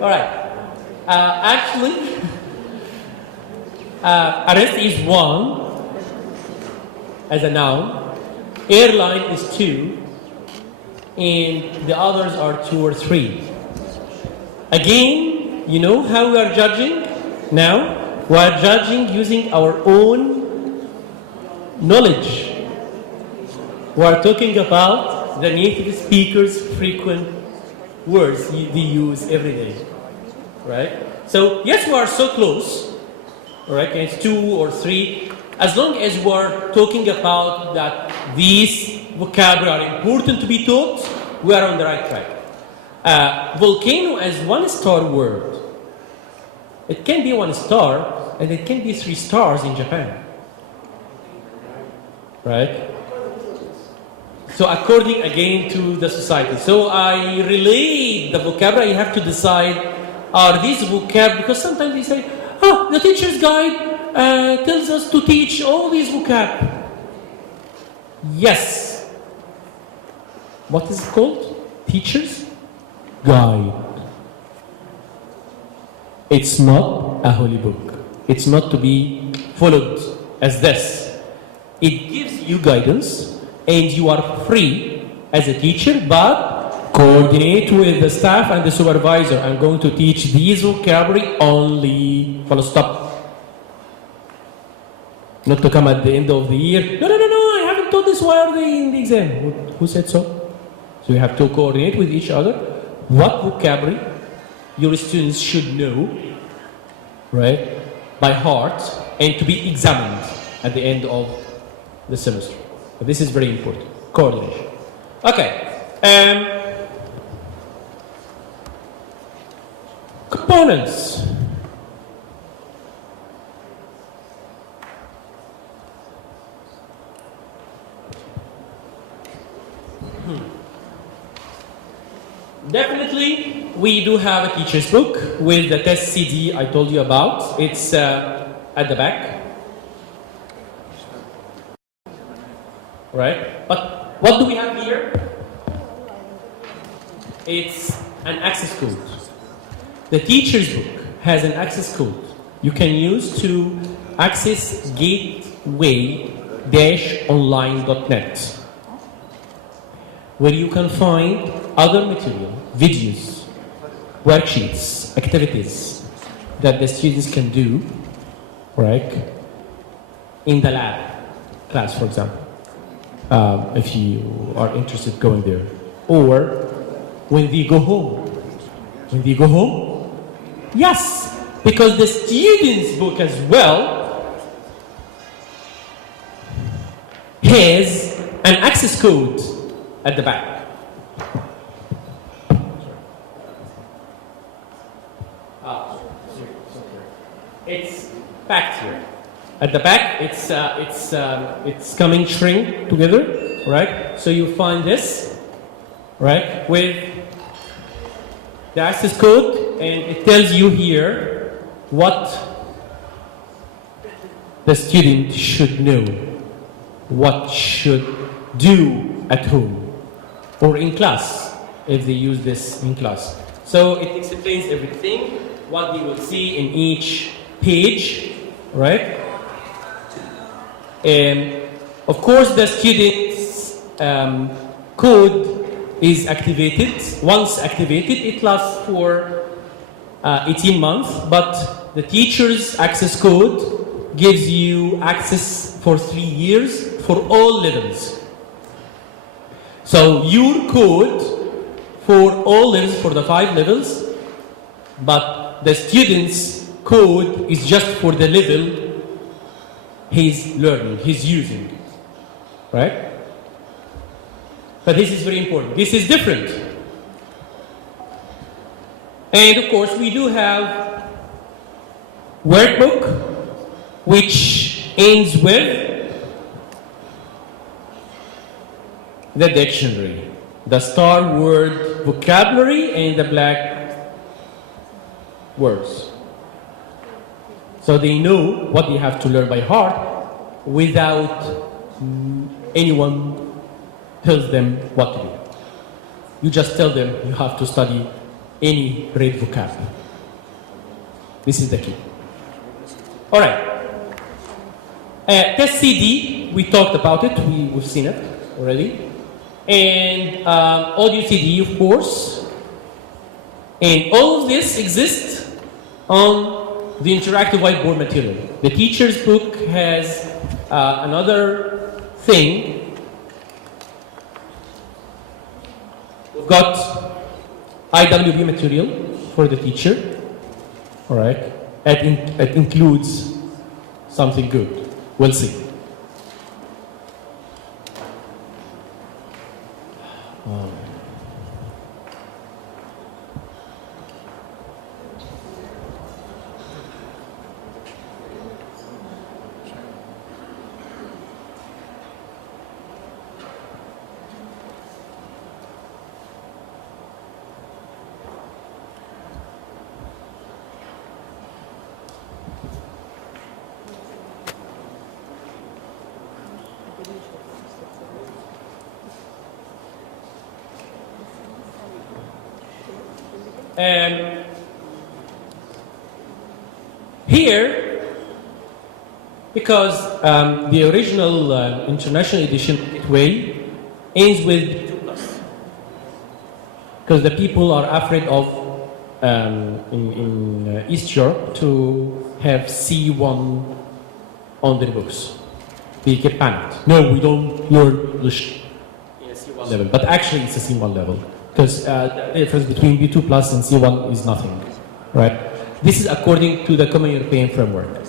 All right. Actually, arrest is 1 as a noun. Airline is 2, and the others are 2 or 3. Again, you know how we are judging now? We are judging using our own knowledge. We are talking about the native speakers' frequent words they use every day, right? So yes, we are so close, right? And it's 2 or 3. As long as we are talking about that these vocabulary are important to be taught, we are on the right track. Volcano as 1-star word. It can be 1 star, and it can be 3 stars in Japan. Right? So according again to the society. So I relate the vocabulary. You have to decide, are these vocab, because sometimes they say, oh, the teacher's guide tells us to teach all these vocab. Yes. What is it called? Teacher's guide. It's not a holy book. It's not to be followed as this. It gives you guidance, and you are free as a teacher, but coordinate with the staff and the supervisor. I'm going to teach these vocabulary only. Full stop. Not to come at the end of the year. No, I haven't taught this. Why are they in the exam? Who said so? So you have to coordinate with each other what vocabulary your students should know, right, by heart, and to be examined at the end of the semester. But this is very important. Coordination. Okay. Components. Definitely, we do have a teacher's book with the test CD I told you about. It's at the back. Right? But what do we have here? It's an access code. The teacher's book has an access code you can use to access gateway-online.net, where you can find other material, videos, worksheets, activities that the students can do, right, in the lab class, for example. If you are interested going there, or when they go home. When they go home, yes, because the student's book as well has an access code at the back. It's packed here. At the back, it's coming shrink together, right? So you find this, right, with the access code, and it tells you here what the student should know, what should do at home or in class if they use this in class. So it explains everything, what they will see in each page, right? And of course, the student's code is activated. Once activated, it lasts for 18 months, but the teacher's access code gives you access for 3 years for all levels. So your code for all levels, for the 5 levels, but the student's code is just for the level he's learning, he's using, right? But this is very important. This is different. And of course, we do have workbook, which ends with the dictionary, the star word vocabulary, and the black words. So they know what they have to learn by heart without anyone tells them what to do. You just tell them you have to study any red vocab. This is the key. All right. Test CD, we talked about it. We've seen it already. And audio CD, of course. And all of this exists on the interactive whiteboard material. The teacher's book has another thing. We've got IWB material for the teacher. All right. It includes something good. We'll see. Here, because the original international edition Gateway ends with B2+, because the people are afraid of in East Europe to have C1 on their books. They get panicked. No, we don't learn English in a C1 level, but actually it's a C1 level, because the difference between B2+ and C1 is nothing, right? This is according to the Common European Framework.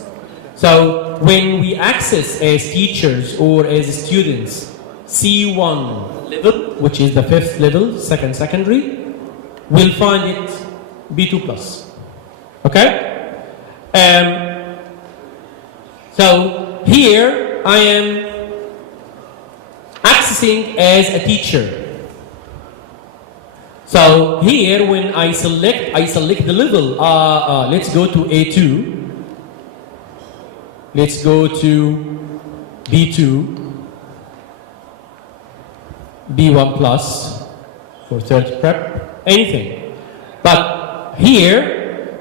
So when we access as teachers or as students C1 level, which is the 5th level, secondary, we'll find it B2+. Okay? So here I am accessing as a teacher. So here, when I select the level. Let's go to A2. Let's go to B2, B1+ for third prep, anything. But here,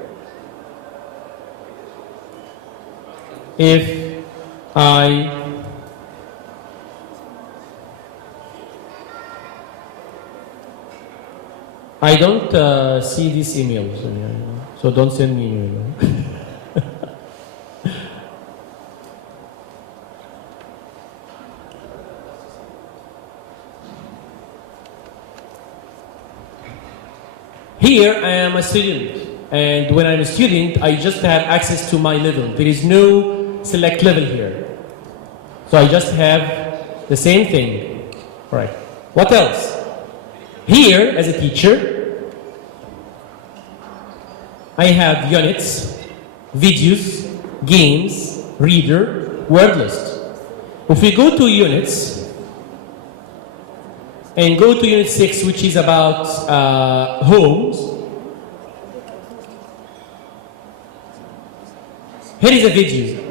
if I don't see these emails, so don't send me email. Here I am a student, and when I'm a student, I just have access to my level. There is no select level here. So I just have the same thing. All right. What else? Here, as a teacher, I have units, videos, games, reader, word list. If we go to units and go to unit 6, which is about homes, here is a video.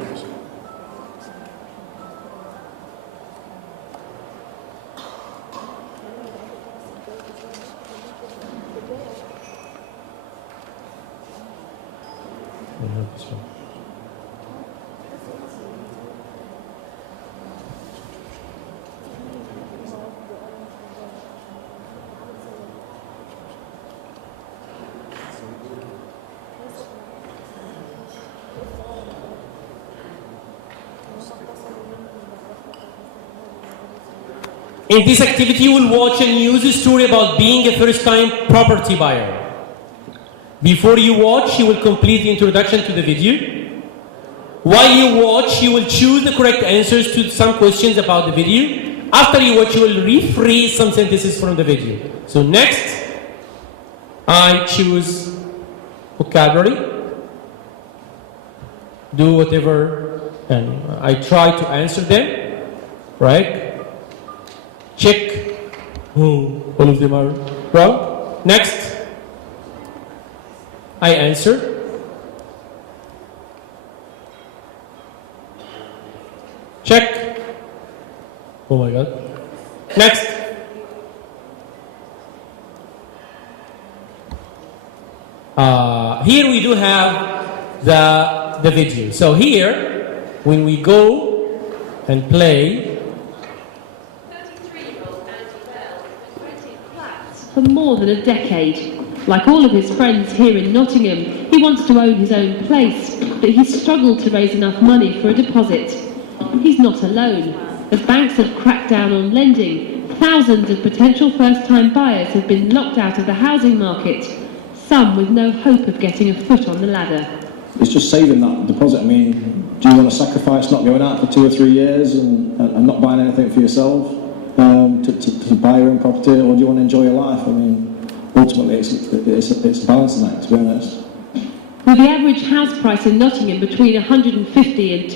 In this activity, you will watch a news story about being a first-time property buyer. Before you watch, you will complete the introduction to the video. While you watch, you will choose the correct answers to some questions about the video. After you watch, you will rephrase some sentences from the video. So next, I choose vocabulary. Do whatever, and I try to answer them, right? Check. All of them are wrong. Next, I answer. Check. Oh my God. Next. Here we do have the video. So here, when we go and play, for more than a decade. Like all of his friends here in Nottingham, he wants to own his own place, but he's struggled to raise enough money for a deposit. He's not alone. As banks have cracked down on lending, thousands of potential first-time buyers have been locked out of the housing market, some with no hope of getting a foot on the ladder. It's just saving that deposit. I mean, do you want to sacrifice not going out for 2 or 3 years and not buying anything for yourself to buy your own property, or do you want to enjoy your life? I mean, ultimately it's a balancing act, to be honest. With the average house price in Nottingham between £150,000 and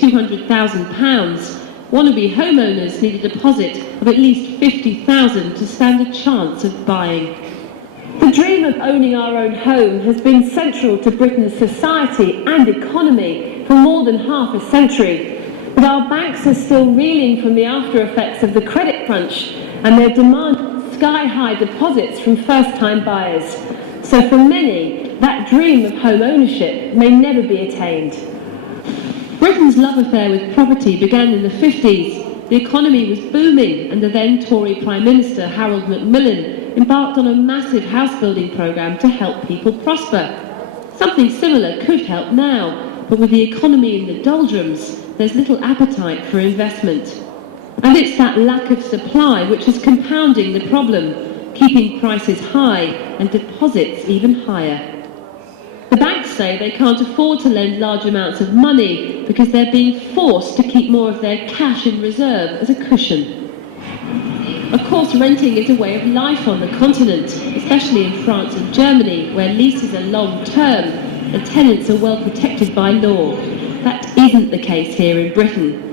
£200,000, wannabe homeowners need a deposit of at least £50,000 to stand a chance of buying. The dream of owning our own home has been central to Britain's society and economy for more than half a century. But our banks are still reeling from the after effects of the credit crunch, and they demand sky-high deposits from first-time buyers. So for many, that dream of home ownership may never be attained. Britain's love affair with property began in the 50s. The economy was booming, and the then Tory Prime Minister Harold Macmillan embarked on a massive house-building programme to help people prosper. Something similar could help now, but with the economy in the doldrums, there's little appetite for investment. And it's that lack of supply which is compounding the problem, keeping prices high and deposits even higher. The banks say they can't afford to lend large amounts of money because they're being forced to keep more of their cash in reserve as a cushion. Of course, renting is a way of life on the continent, especially in France and Germany, where leases are long-term and tenants are well protected by law. That isn't the case here in Britain.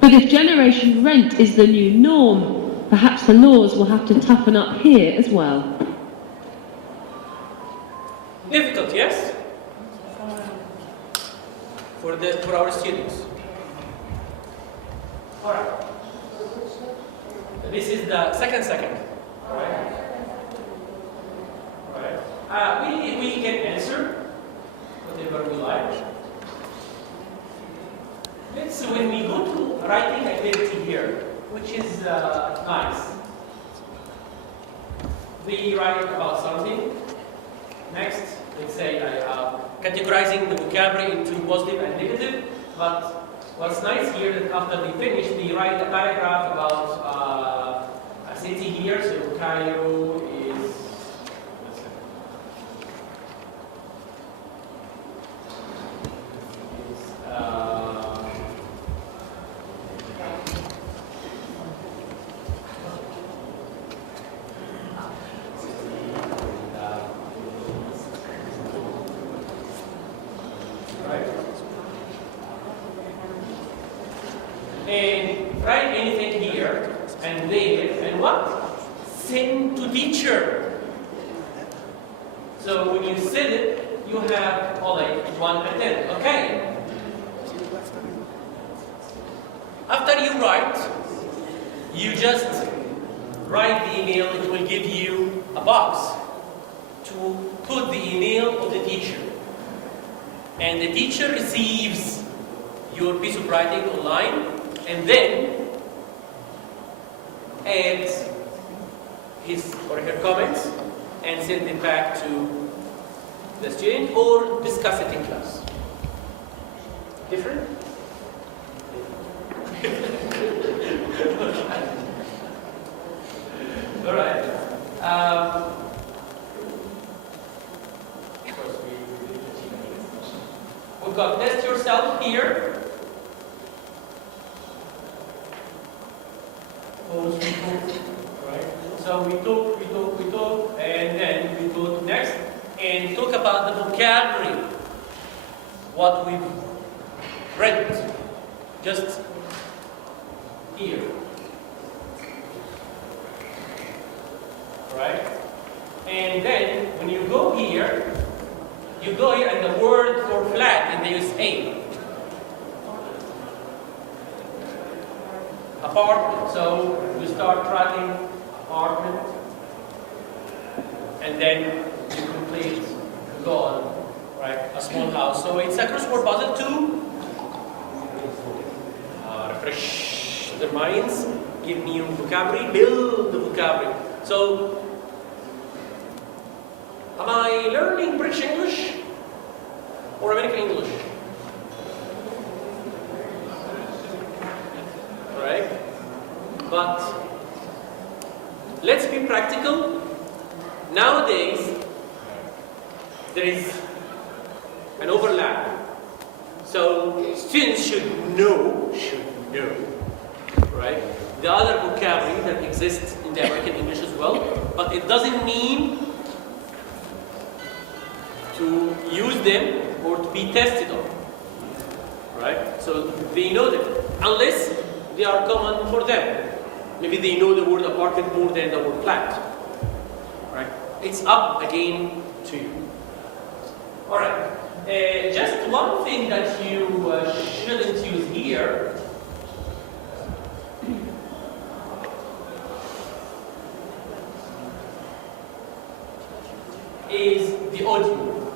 But if generation rent is the new norm, perhaps the laws will have to toughen up here as well. Difficult, yes? For our students. All right. This is the second. All right. We can answer whatever we like. When we go to writing activity here, which is nice. We write about something. Next, let's say categorizing the vocabulary into positive and negative. But what's nice here that after they finish, they write a paragraph about a city here. So Cairo is. and there, and what? Send to teacher. So when you send it, you have like 1 and 10. Okay. After you write, you just write the email. It will give you a box to put the email of the teacher. And the teacher receives your piece of writing online and then adds his or her comments and send it back to the student or discuss it in class. Different? All right. We've got test yourself here. Right. So we talk, and then we go to next and talk about the vocabulary. What we've read just here. Right? And then when you go here and the word for flat in the USA. Apartment. So you start writing apartment and then you complete, go on, right? A small house. So it's a crossword puzzle to refresh their minds, give new vocabulary, build the vocabulary. So, am I learning British English or American English? Right? But let's be practical. Nowadays, there is an overlap. So students should know, right? The other vocabulary that exists in the American English as well, but it doesn't mean to use them or to be tested on, right? So they know them, unless they are common for them. Maybe they know the word apartment more than the word flat, right? It's up again to you. All right, just one thing that you shouldn't use here is the audio,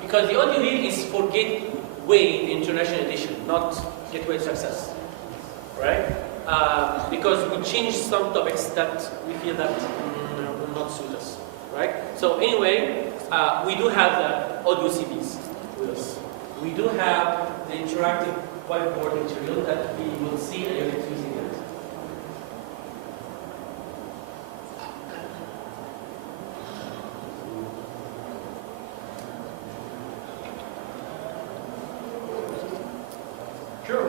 because the audio here is for Gateway International Edition, not Gateway Success, right? Because we changed some topics that we feel that will not suit us, right? So anyway, we do have the audio CDs with us. We do have the interactive whiteboard material that we will see and you're using it. Sure.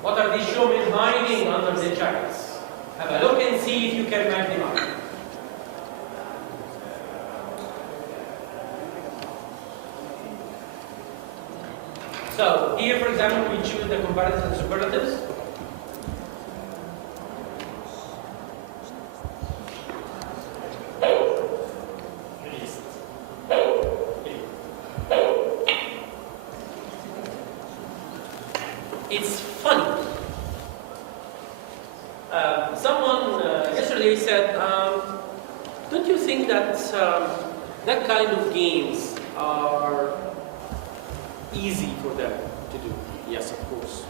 What are these showmen hiding under the jackets? Have a look and see if you can match them up. So, here for example, we choose the comparatives and superlatives. It's funny. Someone yesterday said, don't you think that that kind of games are easy for them to do? Yes, of course.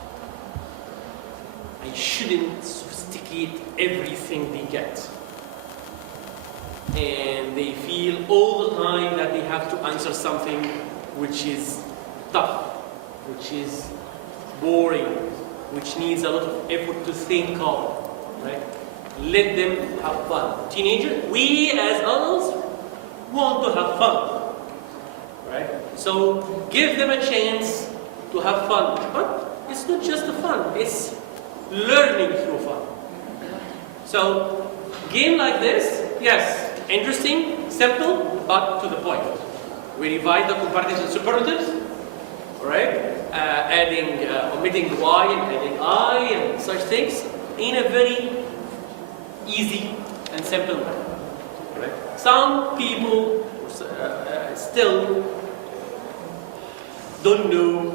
I shouldn't sophisticate everything they get. And they feel all the time that they have to answer something which is tough, which is boring, which needs a lot of effort to think of, right? Let them have fun. Teenagers, we as adults want to have fun, right? So give them a chance to have fun, but it's not just the fun, it's learning through fun. So, game like this, yes, interesting, simple, but to the point. We divide the comparatives and superlatives, right? Omitting Y and adding I and such things in a very easy and simple way. Right? Some people still don't know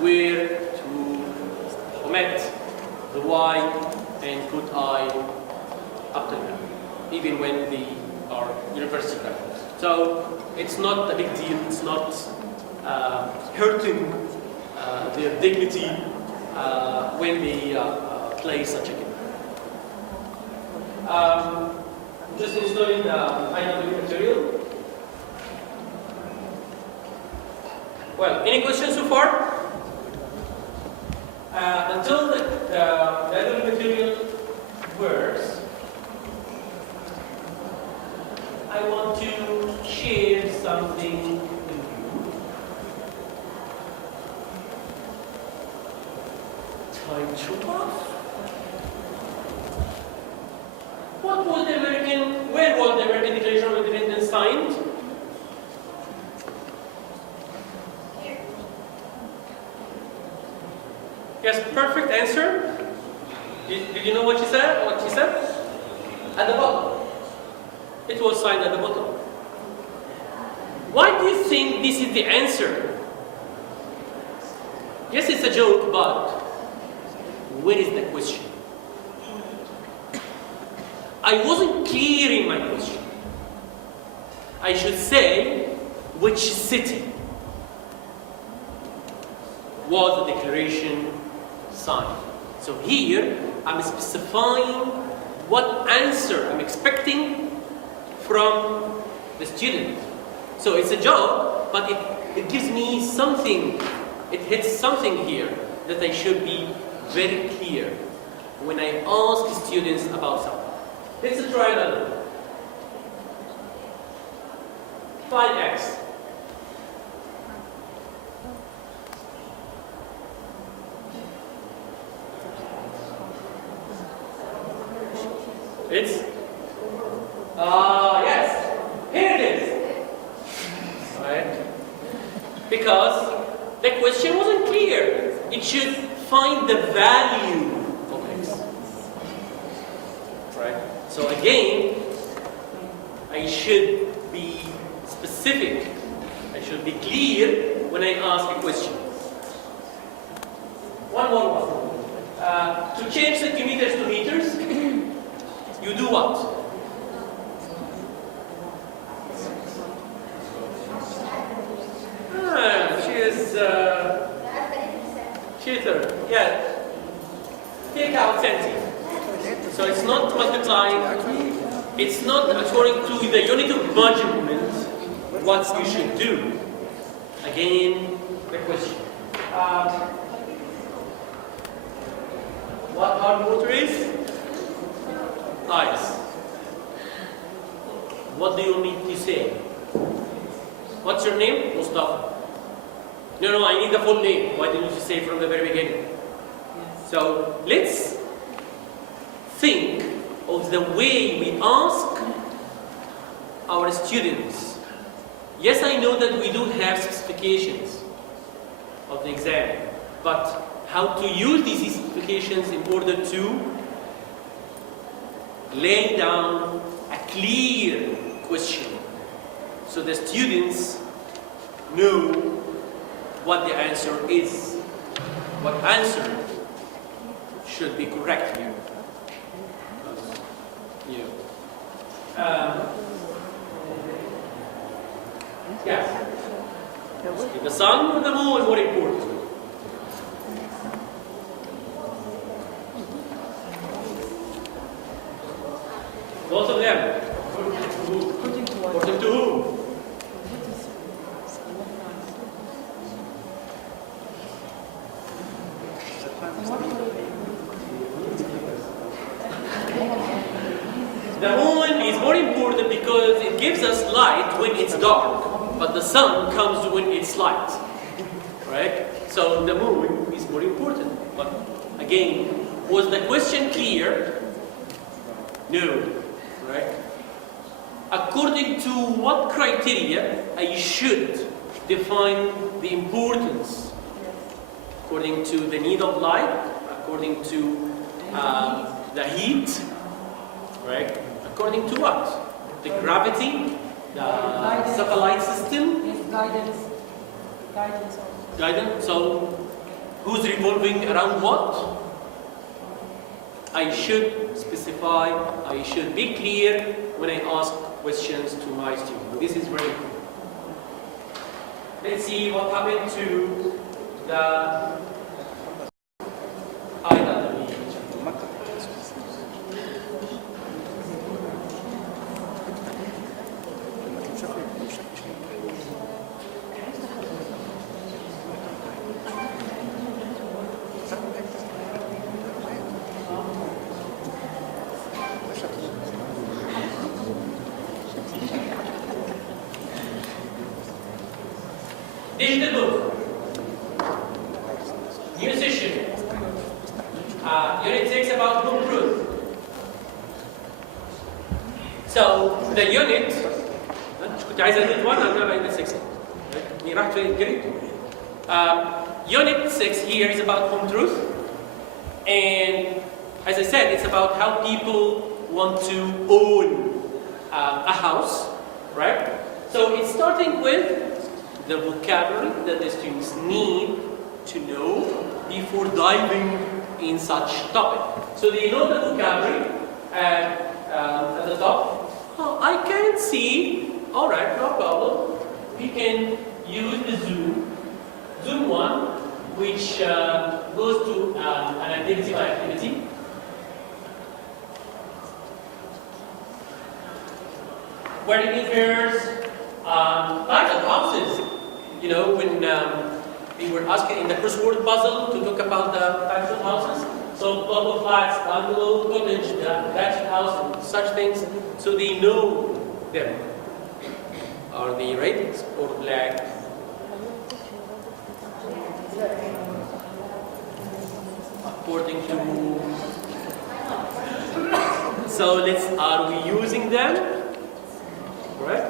where to omit the Y and put I up to them, even when they are university graduates. So it's not a big deal, it's not hurting their dignity when they play such a game. Just installing the IW material. Well, any questions so far? Until the IW material works, I want to share something with you. Time to off. Where was the American Declaration of Independence signed? Yes, perfect answer. Did you know what she said? At the bottom. It was signed at the bottom. Why do you think this is the answer? Yes, it's a joke, but where is the question? I wasn't clear in my question. I should say, which city was the declaration signed? So here, I'm specifying what answer I'm expecting from the student. So it's a job, but it gives me something, it hits something here that I should be very clear when I ask students about something. Let's try another one. Find X. It's yes, here it is. Right? Because the question wasn't clear. It should find the value of X. Right? So again, I should be specific. I should be clear when I ask a question. One more one. To change centimeters to meters, you do what? She is cheater. Yeah. Take out centi. So it's not multiplying. It's not according to the unit of measurement what you should do. Again, the question. What hard water is? Ice. What do you need to say? What's your name? Mustafa. No, I need the full name. Why didn't you say from the very beginning? So let's think of the way we ask our students. Yes, I know that we do have specifications of the exam, but how to use these specifications in order to lay down a clear question so the students know what the answer is, what answer should be correct here. Yes. The sun or the moon is more important? Both of them. According to who? The moon is more important because it gives us light when it's dark, but the sun comes when it's light. Right? So the moon is more important. But again, was the question clear? No, right? According to what criteria I should define the importance? According to the need of light, according to the heat, right? According to what? The gravity, the satellite system? Yes, guidance. Guidance. Guidance. So, who's revolving around what? I should specify, I should be clear when I ask questions to my students. This is very important. Let's see what happened to the island. Digital book. New session. Unit 6 about book truth. So the unit. كنت عايز اديت 1 I'm not in the 6. مين راح تجري؟ Unit 6 here is about home truth, and as I said, it's about how people want to own a house, right? So it's starting with the vocabulary that the students need to know before diving in such topic. So they know the vocabulary at the top. Oh, I can see. All right, no problem. We can use the Zoom 1, which goes to an activity by activity. Wedding fairs, types of houses. You know, when we were asking in the crossword puzzle to talk about the types of houses. So bubble flats, bungalow, cottage, thatched house, and such things. So they know them. Are they red or black? According to. So are we using them? Right?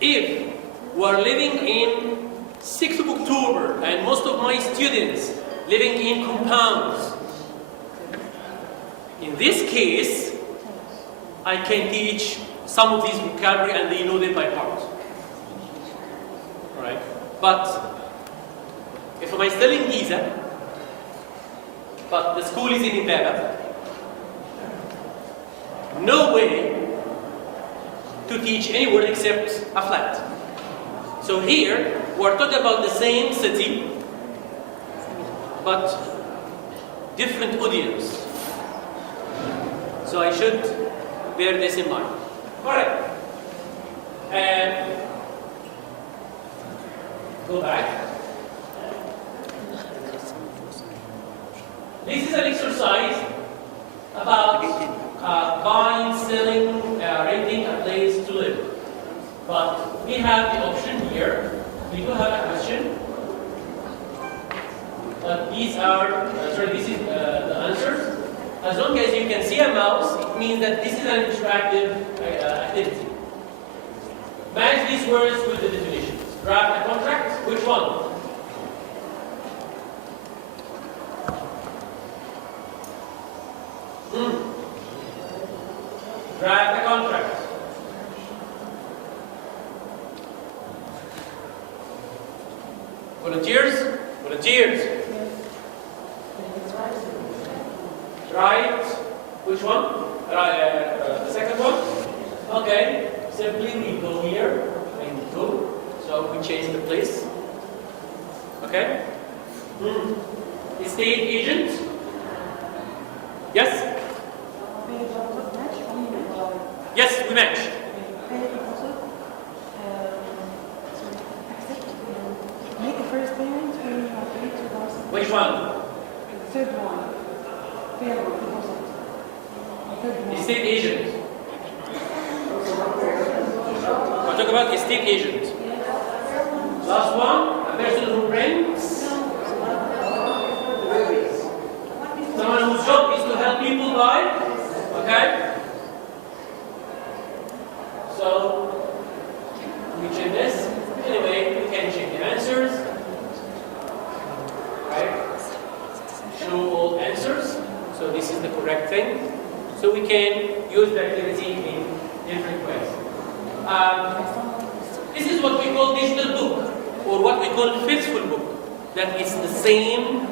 If we're living in 6th of October and most of my students living in compounds, in this case, I can teach some of these vocabulary and they know them by heart. Right? But if I'm still in Giza, but the school is in Imbaga, no way to teach any word except a flat. So here, we're talking about the same city, but different audience. So I should bear this in mind. Alright. And go back. This is an exercise about buying, selling, renting a place to live. But we have the option here. We do have a question. But these are, this is the answers. As long as you can see a mouse, it means that this is an interactive activity. Match these words with the definitions. Draft a contract. Which one? Draft a contract. Volunteers? Volunteers. Right. Which one? The second one? Okay. Simply we go here and go. So we change the place. Okay? Estate agent? Yes? Yes, we match. Make the first payment when you have paid 2,000. Which one? Third one. Third one. Estate agent. We'll talk about estate agent. Last one, a person who rents. this is the correct thing. So we can use the activity in different ways. This is what we call digital book, or what we call faithful book. That is the same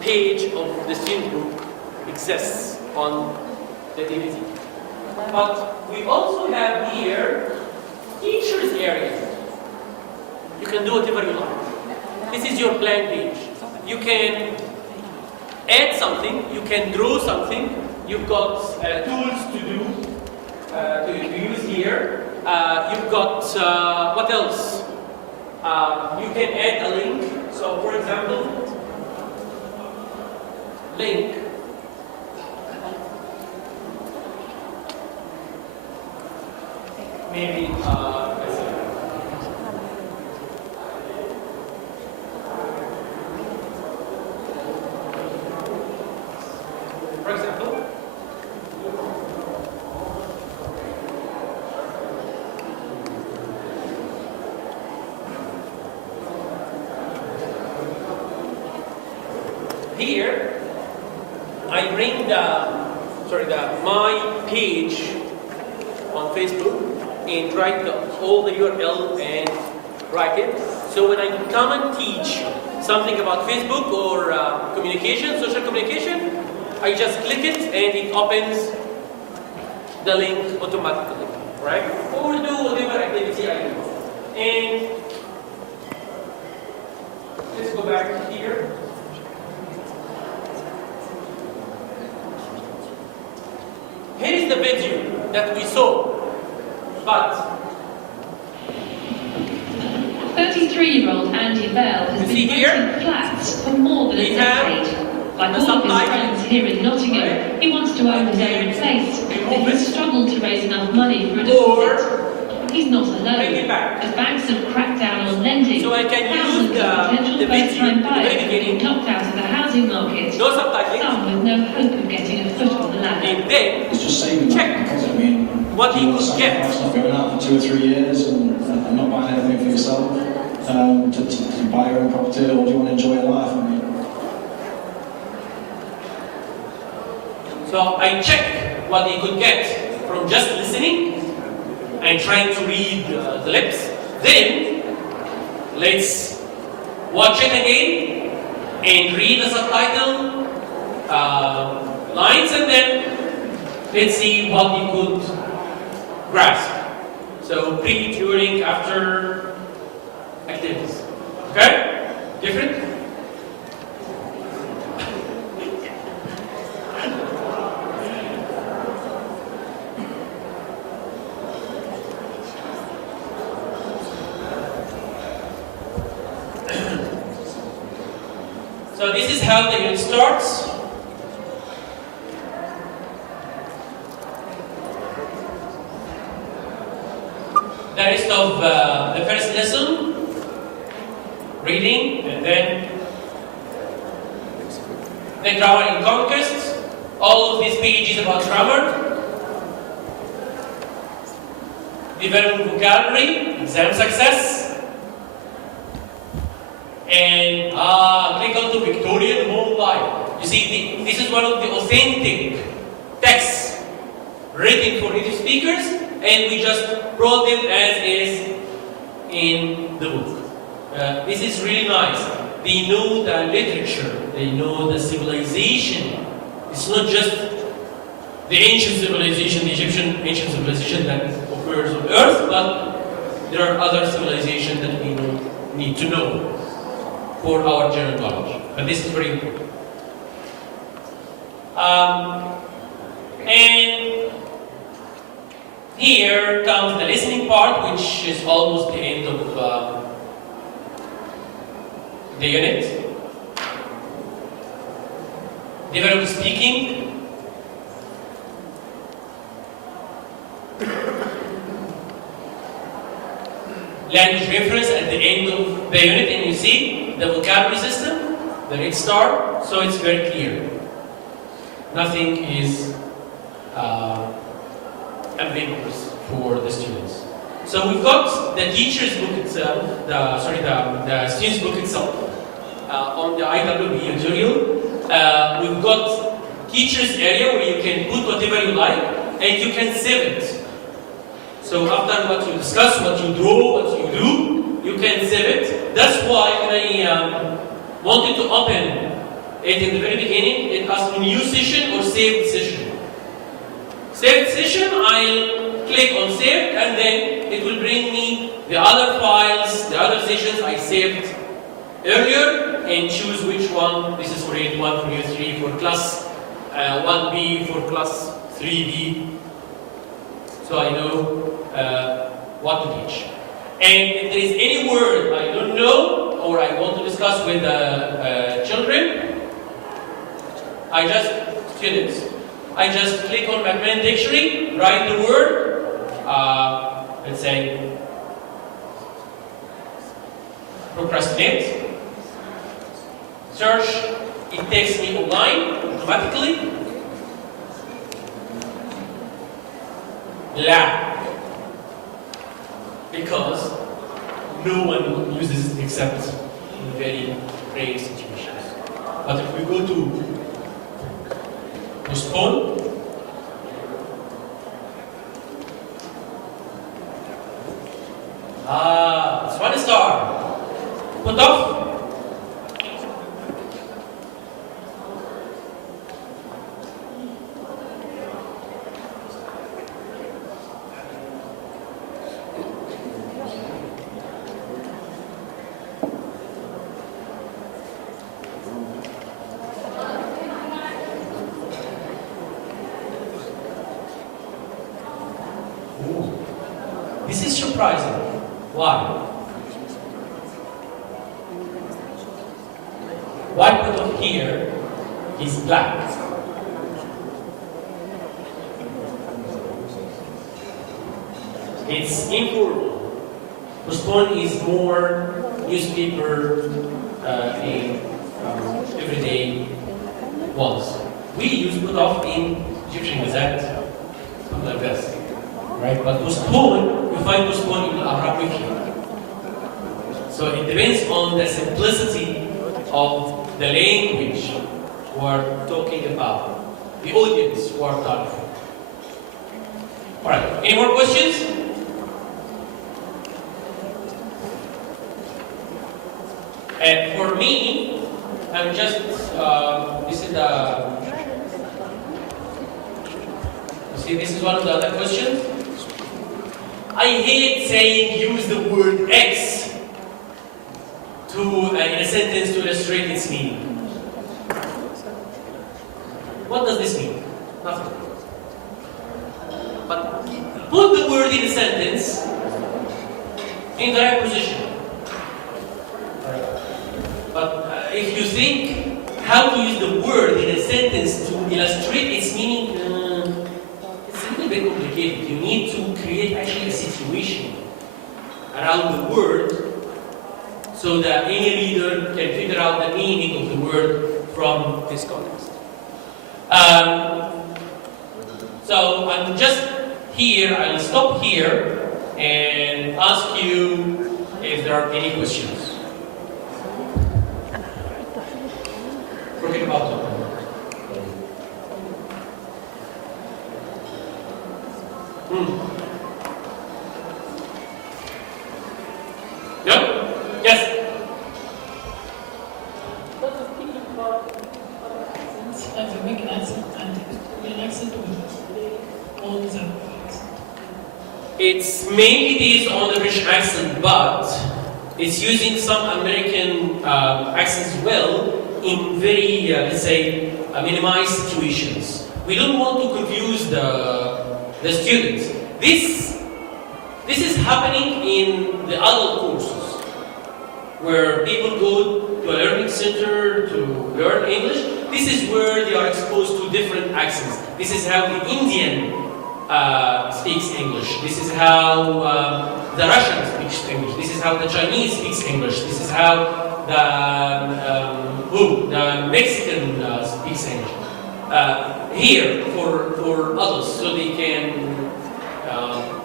page of the student book exists on the DVD. But we also have here teacher's area. You can do whatever you like. This is your blank page. You can add something, you can draw something. You've got tools to do, to use here. You've got, what else? You can add a link. So for example, link. Maybe, let's see. For example, here I bring my page on Facebook and write all the URL and write it. So when I come and teach something about Facebook or communication, social communication, I just click it and it opens the link automatically, right? Or do whatever activity I do. And let's go back here. Here is the video that we saw, but 33-year-old Andy Bell has been renting flats for more than a decade. Like all of his friends here in Nottingham, he wants to own his own place, but he's struggled to raise enough money for a deposit. He's not alone, as banks have cracked down on lending. Thousands of potential first-time buyers are getting knocked out of the housing market, some with no hope of getting a foot on the ladder. And then It's just saving check what he could get. Not going out for 2 or 3 years and not buying anything for yourself to buy your own property, or do you want to enjoy your life? I mean, so I check what he could get from just listening and trying to read the lips. Then let's watch it again and read the subtitle lines, and then let's see what he could grasp. So pre, during, after activities. Okay? Different? So this is how the unit starts. The rest of the first lesson, reading, and then the grammar in conquest. All of these pages about grammar, developing vocabulary, exam success, and click on to Victorian home life. You see, this is one of the authentic texts written for native speakers, and we just brought them as is in the book. This is really nice. They know the literature, they know the civilization. It's not just the ancient civilization, the Egyptian ancient civilization that occurs on Earth, but there are other civilizations that we need to know for our general knowledge. And this is very important. And here comes the listening part, which is almost the end of the unit. Develop speaking. Language reference at the end of the unit, and you see the vocabulary system, the red star, so it's very clear. Nothing is ambiguous for the students. So we've got the teacher's book itself, the student's book itself on the IWB tutorial. We've got teacher's area where you can put whatever you like and you can save it. So after what you discuss, what you draw, what you do, you can save it. That's why when I wanted to open it in the very beginning, it asked me new session or saved session. Saved session, I'll click on saved and then it will bring me the other files, the other sessions I saved earlier and choose which one. This is for grade 1, for grade 3, for class 1B, for class 3B. So I know what to teach. And if there is any word I don't know or I want to discuss with the children, I just click on Macmillan Dictionary, write the word, let's say procrastinate, search, it takes me online automatically. La, because no one uses it except in very rare situations. But if we go to postpone, it's 1 star. Put off. This is surprising. Why? White bottom here is black. It's informal. Postpone is more newspaper in everyday ones. We use put off in Egyptian Gazette, something like this. Right? But postpone, you find postpone in Arabic. So it depends on the simplicity of the language we're talking about, the audience we're talking. Alright, any more questions? And for me, I'm just, this is the, you see, this is one of the other questions. I hate saying use the word X to, in a sentence to illustrate its meaning. What does this mean? Nothing. But put the word in a sentence in the right position. But if you think how to use the word in a sentence to illustrate its meaning, it's a little bit complicated. You need to create actually a situation around the word so that any reader can figure out the meaning of the word from this context. So I'm just here, I'll stop here and ask you if there are any questions. Forget about it. Yep. Yes. Like the American accent and the accent with all these accents. It's mainly based on the British accent, but it's using some American accents as well in very, let's say, minimized situations. We don't want to confuse the students. This is happening in the adult courses, where people go to a learning center to learn English. This is where they are exposed to different accents. This is how the Indian speaks English. This is how the Russian speaks English. This is how the Chinese speaks English. This is how the Mexican speaks English. Here for adults, so they can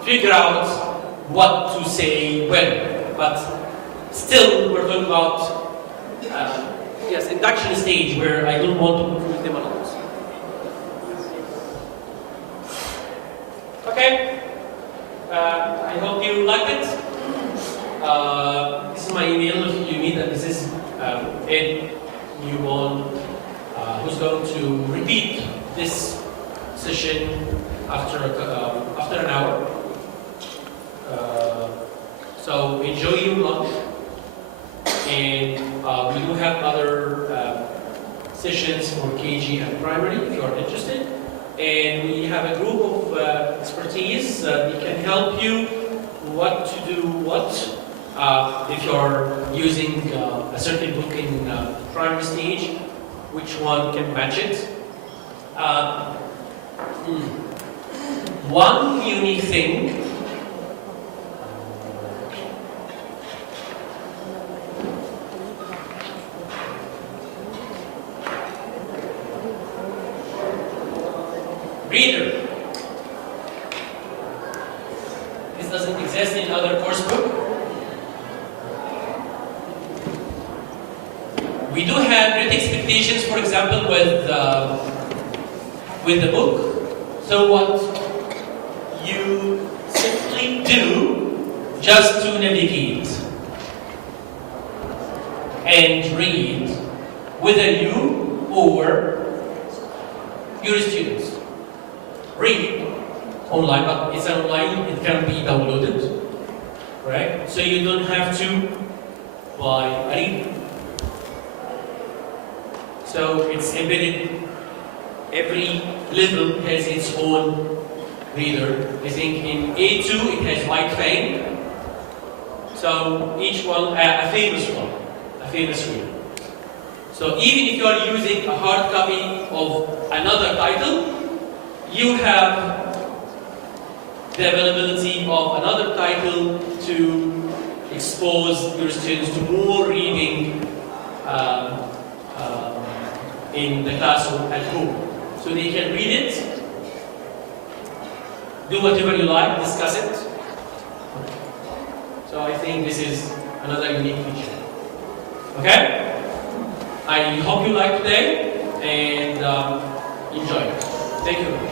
figure out what to say when. But still, we're talking about induction stage where I don't want to confuse them a lot. Okay. I hope you liked it. This is my email if you need, and this is Ed Newborn, who's going to repeat this session after an hour. So enjoy your lunch, and we do have other sessions for KG and primary if you are interested. And we have a group of expertise that can help you what to do what if you're using a certain book in primary stage, which one can match it. One unique thing reader. This doesn't exist in other course book. We do have great expectations, for example, with the book. So what you simply do just to navigate and read, whether you or your students. Read online, but it's online, it can be downloaded, right? So you don't have to buy a reader. So it's embedded, every level has its own reader. I think in A2 it has Mike Fang. So each one, a famous reader. So even if you are using a hard copy of another title, you have the availability of another title to expose your students to more reading in the classroom at home. So they can read it, do whatever you like, discuss it. So I think this is another unique feature. Okay? I hope you liked today and enjoy it. Thank you very much.